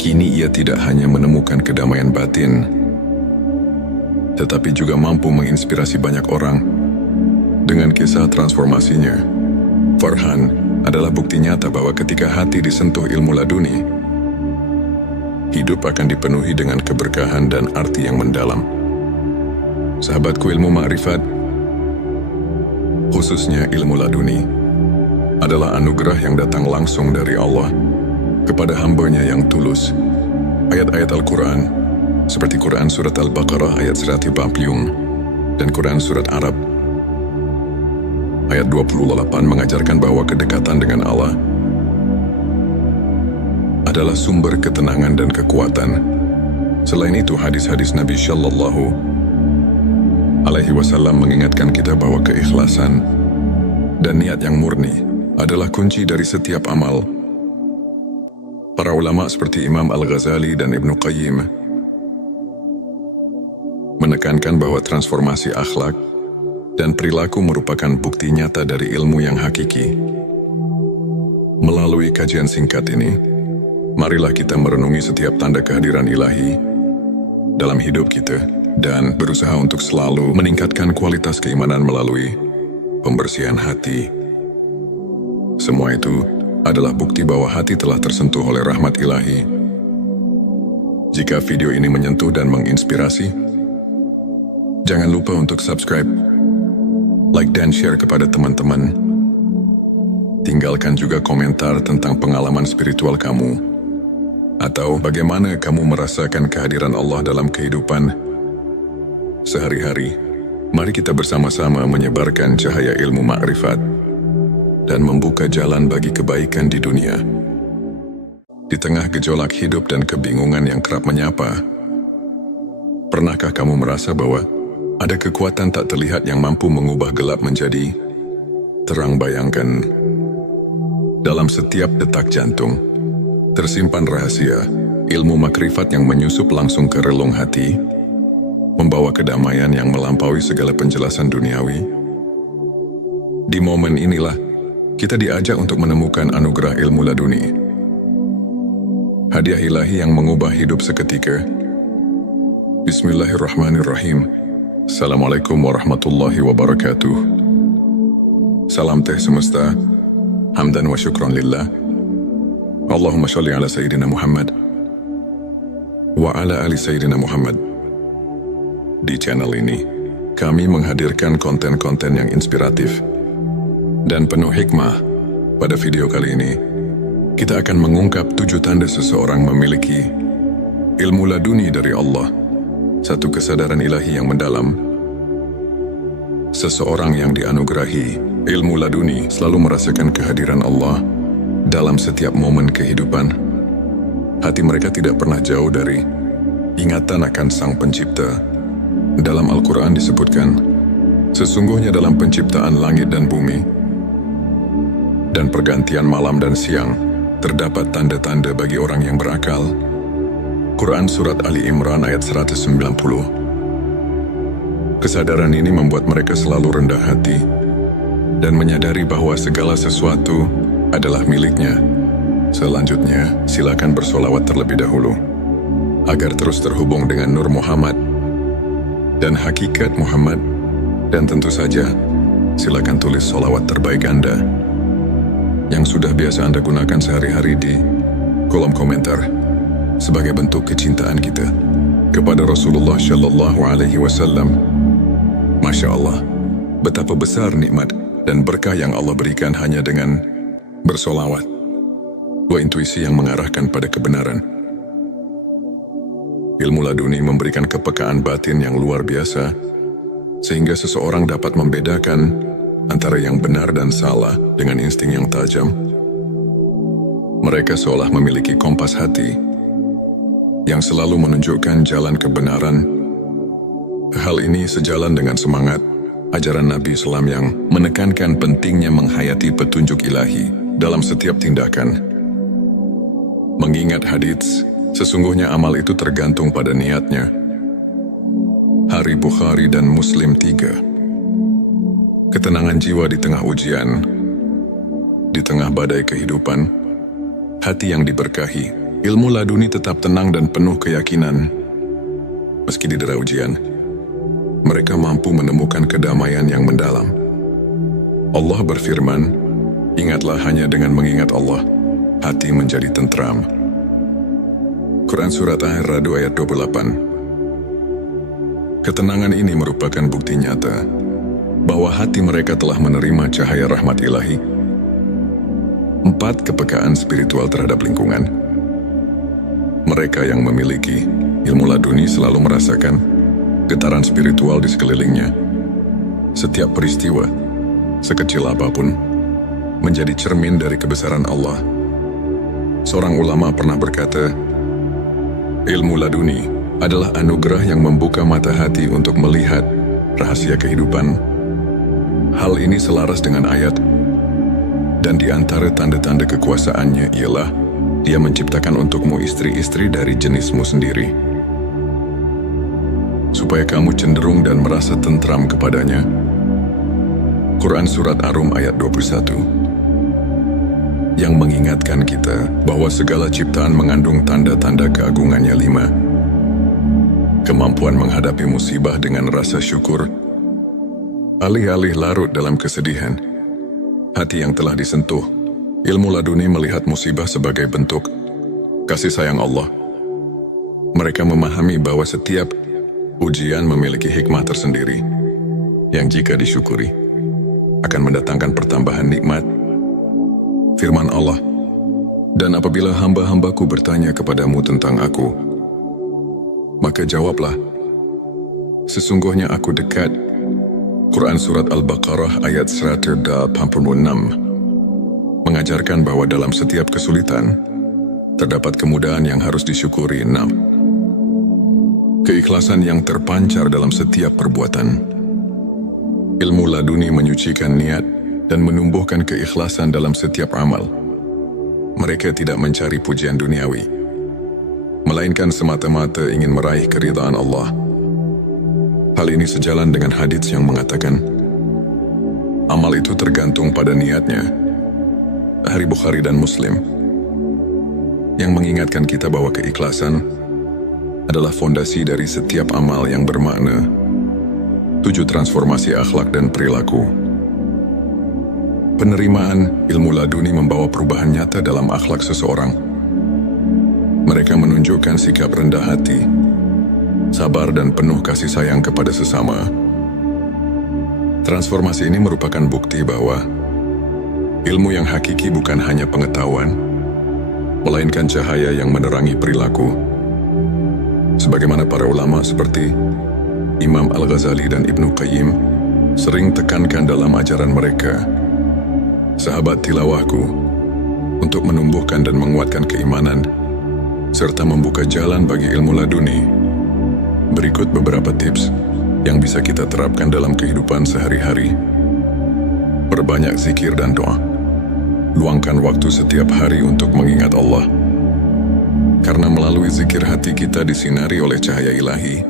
Kini ia tidak hanya menemukan kedamaian batin, tetapi juga mampu menginspirasi banyak orang. Dengan kisah transformasinya, Farhan adalah bukti nyata bahwa ketika hati disentuh ilmu laduni, hidup akan dipenuhi dengan keberkahan dan arti yang mendalam. Sahabatku, ilmu ma'rifat, khususnya ilmu laduni, adalah anugerah yang datang langsung dari Allah kepada hamba-Nya yang tulus. Ayat-ayat Al-Quran, seperti Quran Surat Al-Baqarah ayat 140 dan Quran Surat Arab ayat 28 mengajarkan bahwa kedekatan dengan Allah adalah sumber ketenangan dan kekuatan. Selain itu, hadis-hadis Nabi Shallallahu Alaihi Wasallam mengingatkan kita bahwa keikhlasan dan niat yang murni adalah kunci dari setiap amal. Para ulama seperti Imam Al-Ghazali dan Ibnu Qayyim menekankan bahwa transformasi akhlak dan perilaku merupakan bukti nyata dari ilmu yang hakiki. Melalui kajian singkat ini, marilah kita merenungi setiap tanda kehadiran ilahi dalam hidup kita dan berusaha untuk selalu meningkatkan kualitas keimanan melalui pembersihan hati. Semua itu adalah bukti bahwa hati telah tersentuh oleh rahmat ilahi. Jika video ini menyentuh dan menginspirasi, jangan lupa untuk subscribe, like dan share kepada teman-teman. Tinggalkan juga komentar tentang pengalaman spiritual kamu, atau bagaimana kamu merasakan kehadiran Allah dalam kehidupan sehari-hari. Mari kita bersama-sama menyebarkan cahaya ilmu ma'rifat dan membuka jalan bagi kebaikan di dunia. Di tengah gejolak hidup dan kebingungan yang kerap menyapa, pernahkah kamu merasa bahwa ada kekuatan tak terlihat yang mampu mengubah gelap menjadi terang? Bayangkan, dalam setiap detak jantung tersimpan rahasia ilmu makrifat yang menyusup langsung ke relung hati, membawa kedamaian yang melampaui segala penjelasan duniawi. Di momen inilah kita diajak untuk menemukan anugerah ilmu laduni, hadiah ilahi yang mengubah hidup seketika. Bismillahirrahmanirrahim. Assalamualaikum warahmatullahi wabarakatuh. Salam teh semesta, hamdan wa syukran lillah. Allahumma sholli ala Sayyidina Muhammad wa ala ali Sayyidina Muhammad. Di channel ini, kami menghadirkan konten-konten yang inspiratif dan penuh hikmah. Pada video kali ini, kita akan mengungkap 7 tanda seseorang memiliki ilmu laduni dari Allah, satu kesadaran ilahi yang mendalam. Seseorang yang dianugerahi ilmu laduni selalu merasakan kehadiran Allah dalam setiap momen kehidupan. Hati mereka tidak pernah jauh dari ingatan akan Sang Pencipta. Dalam Al-Quran disebutkan, sesungguhnya dalam penciptaan langit dan bumi dan pergantian malam dan siang, terdapat tanda-tanda bagi orang yang berakal. Quran Surat Ali Imran ayat 190. Kesadaran ini membuat mereka selalu rendah hati dan menyadari bahwa segala sesuatu adalah miliknya. Selanjutnya, silakan bersolawat terlebih dahulu agar terus terhubung dengan Nur Muhammad dan hakikat Muhammad. Dan tentu saja, silakan tulis solawat terbaik Anda yang sudah biasa Anda gunakan sehari-hari di kolom komentar sebagai bentuk kecintaan kita kepada Rasulullah Shallallahu Alaihi Wasallam. Masya Allah, betapa besar nikmat dan berkah yang Allah berikan hanya dengan bersolawat. Dua intuisi yang mengarahkan pada kebenaran. Ilmu laduni memberikan kepekaan batin yang luar biasa, sehingga seseorang dapat membedakan antara yang benar dan salah dengan insting yang tajam. Mereka seolah memiliki kompas hati yang selalu menunjukkan jalan kebenaran. Hal ini sejalan dengan semangat ajaran Nabi Islam yang menekankan pentingnya menghayati petunjuk ilahi dalam setiap tindakan. Mengingat hadits, sesungguhnya amal itu tergantung pada niatnya. Hari Bukhari dan Muslim 3. Ketenangan jiwa di tengah ujian, di tengah badai kehidupan, hati yang diberkahi, ilmu laduni tetap tenang dan penuh keyakinan. Meski didera ujian, mereka mampu menemukan kedamaian yang mendalam. Allah berfirman, ingatlah hanya dengan mengingat Allah, hati menjadi tentram. Quran Surat Ar-Ra'd ayat 28. Ketenangan ini merupakan bukti nyata bahwa hati mereka telah menerima cahaya rahmat ilahi. 4. Kepekaan spiritual terhadap lingkungan. Mereka yang memiliki ilmu laduni selalu merasakan getaran spiritual di sekelilingnya. Setiap peristiwa, sekecil apapun, menjadi cermin dari kebesaran Allah. Seorang ulama pernah berkata, ilmu laduni adalah anugerah yang membuka mata hati untuk melihat rahasia kehidupan. Hal ini selaras dengan ayat, dan di antara tanda-tanda kekuasaannya ialah Dia menciptakan untukmu istri-istri dari jenismu sendiri, supaya kamu cenderung dan merasa tentram kepadanya. Quran Surat Ar-Rum ayat 21. Yang mengingatkan kita bahwa segala ciptaan mengandung tanda-tanda keagungannya. 5. Kemampuan menghadapi musibah dengan rasa syukur. Alih-alih larut dalam kesedihan, hati yang telah disentuh, ilmu laduni melihat musibah sebagai bentuk kasih sayang Allah. Mereka memahami bahwa setiap ujian memiliki hikmah tersendiri, yang jika disyukuri, akan mendatangkan pertambahan nikmat. Firman Allah, dan apabila hamba-hambaku bertanya kepadamu tentang aku, maka jawablah, sesungguhnya aku dekat. Quran Surat Al-Baqarah ayat 186 mengajarkan bahwa dalam setiap kesulitan, terdapat kemudahan yang harus disyukuri. 6. Keikhlasan yang terpancar dalam setiap perbuatan. Ilmu laduni menyucikan niat dan menumbuhkan keikhlasan dalam setiap amal. Mereka tidak mencari pujian duniawi, melainkan semata-mata ingin meraih keridhaan Allah. Hal ini sejalan dengan hadits yang mengatakan, amal itu tergantung pada niatnya. Hari Bukhari dan Muslim, yang mengingatkan kita bahwa keikhlasan adalah fondasi dari setiap amal yang bermakna. 7. Transformasi akhlak dan perilaku. Penerimaan ilmu laduni membawa perubahan nyata dalam akhlak seseorang. Mereka menunjukkan sikap rendah hati, sabar dan penuh kasih sayang kepada sesama. Transformasi ini merupakan bukti bahwa ilmu yang hakiki bukan hanya pengetahuan, melainkan cahaya yang menerangi perilaku. Sebagaimana para ulama seperti Imam Al-Ghazali dan Ibnu Qayyim sering tekankan dalam ajaran mereka, sahabat tilawahku, untuk menumbuhkan dan menguatkan keimanan, serta membuka jalan bagi ilmu laduni. Berikut beberapa tips yang bisa kita terapkan dalam kehidupan sehari-hari. Perbanyak zikir dan doa. Luangkan waktu setiap hari untuk mengingat Allah. Karena melalui zikir hati kita disinari oleh cahaya ilahi.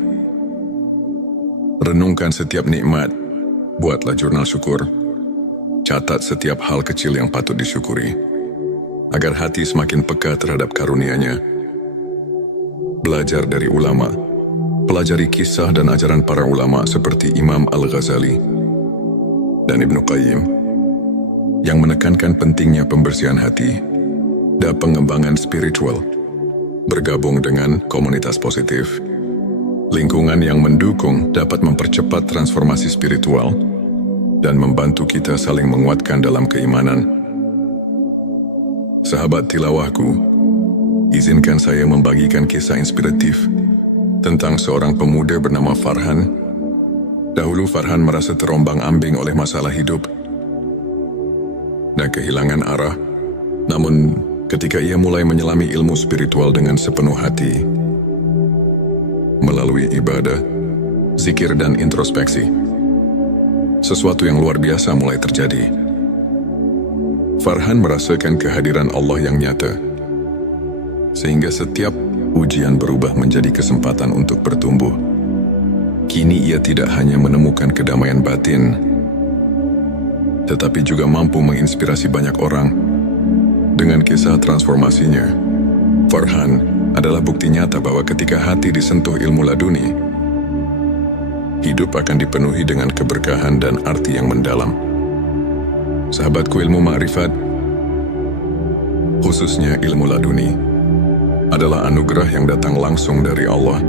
Renungkan setiap nikmat. Buatlah jurnal syukur. Catat setiap hal kecil yang patut disyukuri, agar hati semakin peka terhadap karunia-Nya. Belajar dari ulama. Pelajari kisah dan ajaran para ulama seperti Imam Al-Ghazali dan Ibnu Qayyim yang menekankan pentingnya pembersihan hati dan pengembangan spiritual. Bergabung dengan komunitas positif, lingkungan yang mendukung dapat mempercepat transformasi spiritual dan membantu kita saling menguatkan dalam keimanan. Sahabat tilawahku, izinkan saya membagikan kisah inspiratif tentang seorang pemuda bernama Farhan. Dahulu Farhan merasa terombang-ambing oleh masalah hidup dan kehilangan arah. Namun, ketika ia mulai menyelami ilmu spiritual dengan sepenuh hati, melalui ibadah, zikir dan introspeksi, sesuatu yang luar biasa mulai terjadi. Farhan merasakan kehadiran Allah yang nyata, sehingga setiap ujian berubah menjadi kesempatan untuk bertumbuh. Kini ia tidak hanya menemukan kedamaian batin, tetapi juga mampu menginspirasi banyak orang. Dengan kisah transformasinya, Farhan adalah bukti nyata bahwa ketika hati disentuh ilmu laduni, hidup akan dipenuhi dengan keberkahan dan arti yang mendalam. Sahabatku, ilmu ma'rifat, khususnya ilmu laduni, adalah anugerah yang datang langsung dari Allah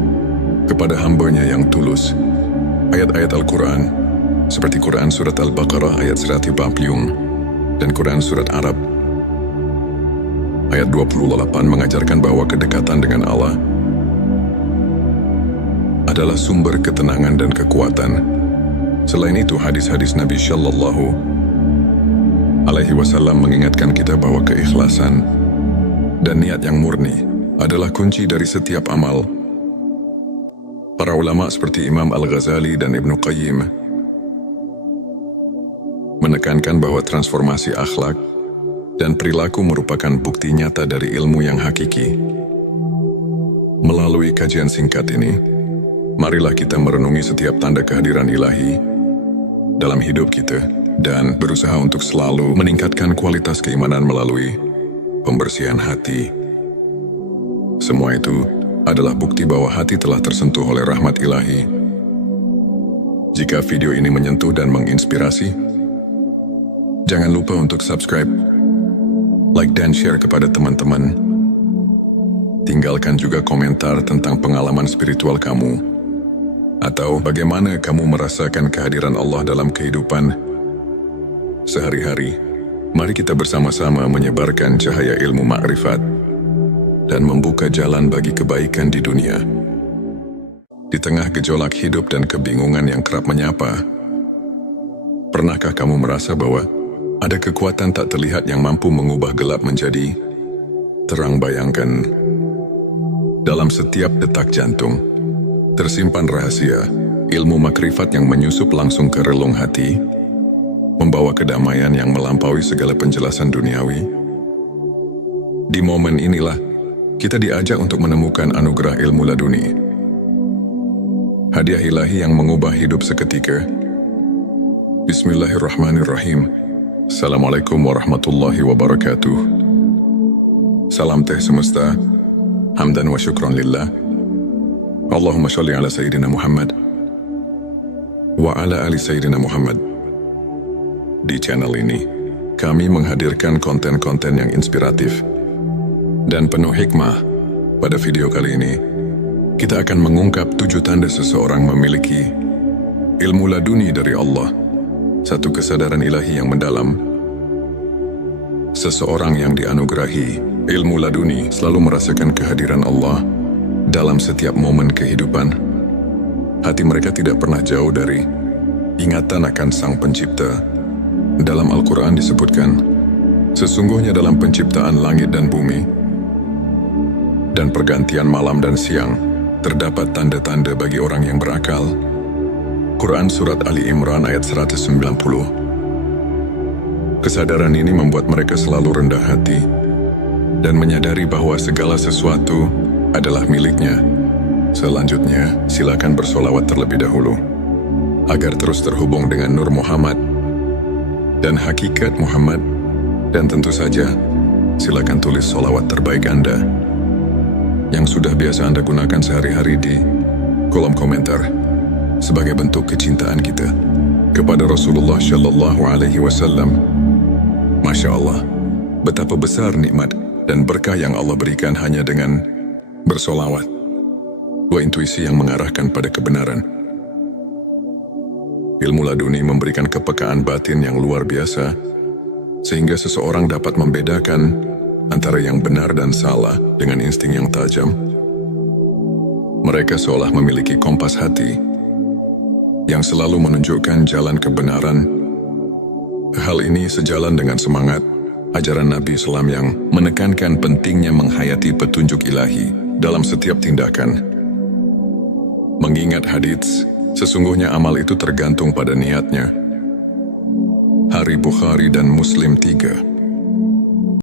kepada hamba-Nya yang tulus. Ayat-ayat Al-Quran, seperti Quran Surat Al-Baqarah ayat 140 dan Quran Surat Arab ayat 28 mengajarkan bahwa kedekatan dengan Allah adalah sumber ketenangan dan kekuatan. Selain itu, hadis-hadis Nabi Shallallahu Alaihi Wasallam mengingatkan kita bahwa keikhlasan dan niat yang murni adalah kunci dari setiap amal. Para ulama seperti Imam Al-Ghazali dan Ibnu Qayyim menekankan bahwa transformasi akhlak dan perilaku merupakan bukti nyata dari ilmu yang hakiki. Melalui kajian singkat ini, marilah kita merenungi setiap tanda kehadiran ilahi dalam hidup kita dan berusaha untuk selalu meningkatkan kualitas keimanan melalui pembersihan hati. Semua itu adalah bukti bahwa hati telah tersentuh oleh rahmat ilahi. Jika video ini menyentuh dan menginspirasi, jangan lupa untuk subscribe, like dan share kepada teman-teman. Tinggalkan juga komentar tentang pengalaman spiritual kamu, atau bagaimana kamu merasakan kehadiran Allah dalam kehidupan sehari-hari. Mari kita bersama-sama menyebarkan cahaya ilmu ma'rifat dan membuka jalan bagi kebaikan di dunia. Di tengah gejolak hidup dan kebingungan yang kerap menyapa, pernahkah kamu merasa bahwa ada kekuatan tak terlihat yang mampu mengubah gelap menjadi terang? Bayangkan, dalam setiap detak jantung tersimpan rahasia ilmu makrifat yang menyusup langsung ke relung hati, membawa kedamaian yang melampaui segala penjelasan duniawi. Di momen inilah kita diajak untuk menemukan anugerah ilmu laduni, hadiah ilahi yang mengubah hidup seketika. Bismillahirrahmanirrahim. Assalamualaikum warahmatullahi wabarakatuh. Salam teh semesta, hamdan wa syukran lillah. Allahumma sholli ala Sayyidina Muhammad wa ala ali Sayyidina Muhammad. Di channel ini, kami menghadirkan konten-konten yang inspiratif dan penuh hikmah. Pada video kali ini, kita akan mengungkap 7 tanda seseorang memiliki ilmu laduni dari Allah satu kesadaran ilahi yang mendalam. Seseorang yang dianugerahi ilmu laduni selalu merasakan kehadiran Allah dalam setiap momen kehidupan. Hati mereka tidak pernah jauh dari ingatan akan Sang Pencipta. Dalam Al-Quran disebutkan, sesungguhnya dalam penciptaan langit dan bumi dan pergantian malam dan siang, terdapat tanda-tanda bagi orang yang berakal. Quran Surat Ali Imran ayat 190. Kesadaran ini membuat mereka selalu rendah hati dan menyadari bahwa segala sesuatu adalah miliknya. Selanjutnya, silakan bersolawat terlebih dahulu agar terus terhubung dengan Nur Muhammad dan hakikat Muhammad. Dan tentu saja, silakan tulis solawat terbaik Anda yang sudah biasa Anda gunakan sehari-hari di kolom komentar sebagai bentuk kecintaan kita kepada Rasulullah Shallallahu Alaihi Wasallam. Masya Allah, betapa besar nikmat dan berkah yang Allah berikan hanya dengan bersolawat. Dua intuisi yang mengarahkan pada kebenaran. Ilmu laduni memberikan kepekaan batin yang luar biasa, sehingga seseorang dapat membedakan antara yang benar dan salah dengan insting yang tajam. Mereka seolah memiliki kompas hati yang selalu menunjukkan jalan kebenaran. Hal ini sejalan dengan semangat ajaran Nabi Islam yang menekankan pentingnya menghayati petunjuk ilahi dalam setiap tindakan. Mengingat hadits, sesungguhnya amal itu tergantung pada niatnya. Hari Bukhari dan Muslim 3.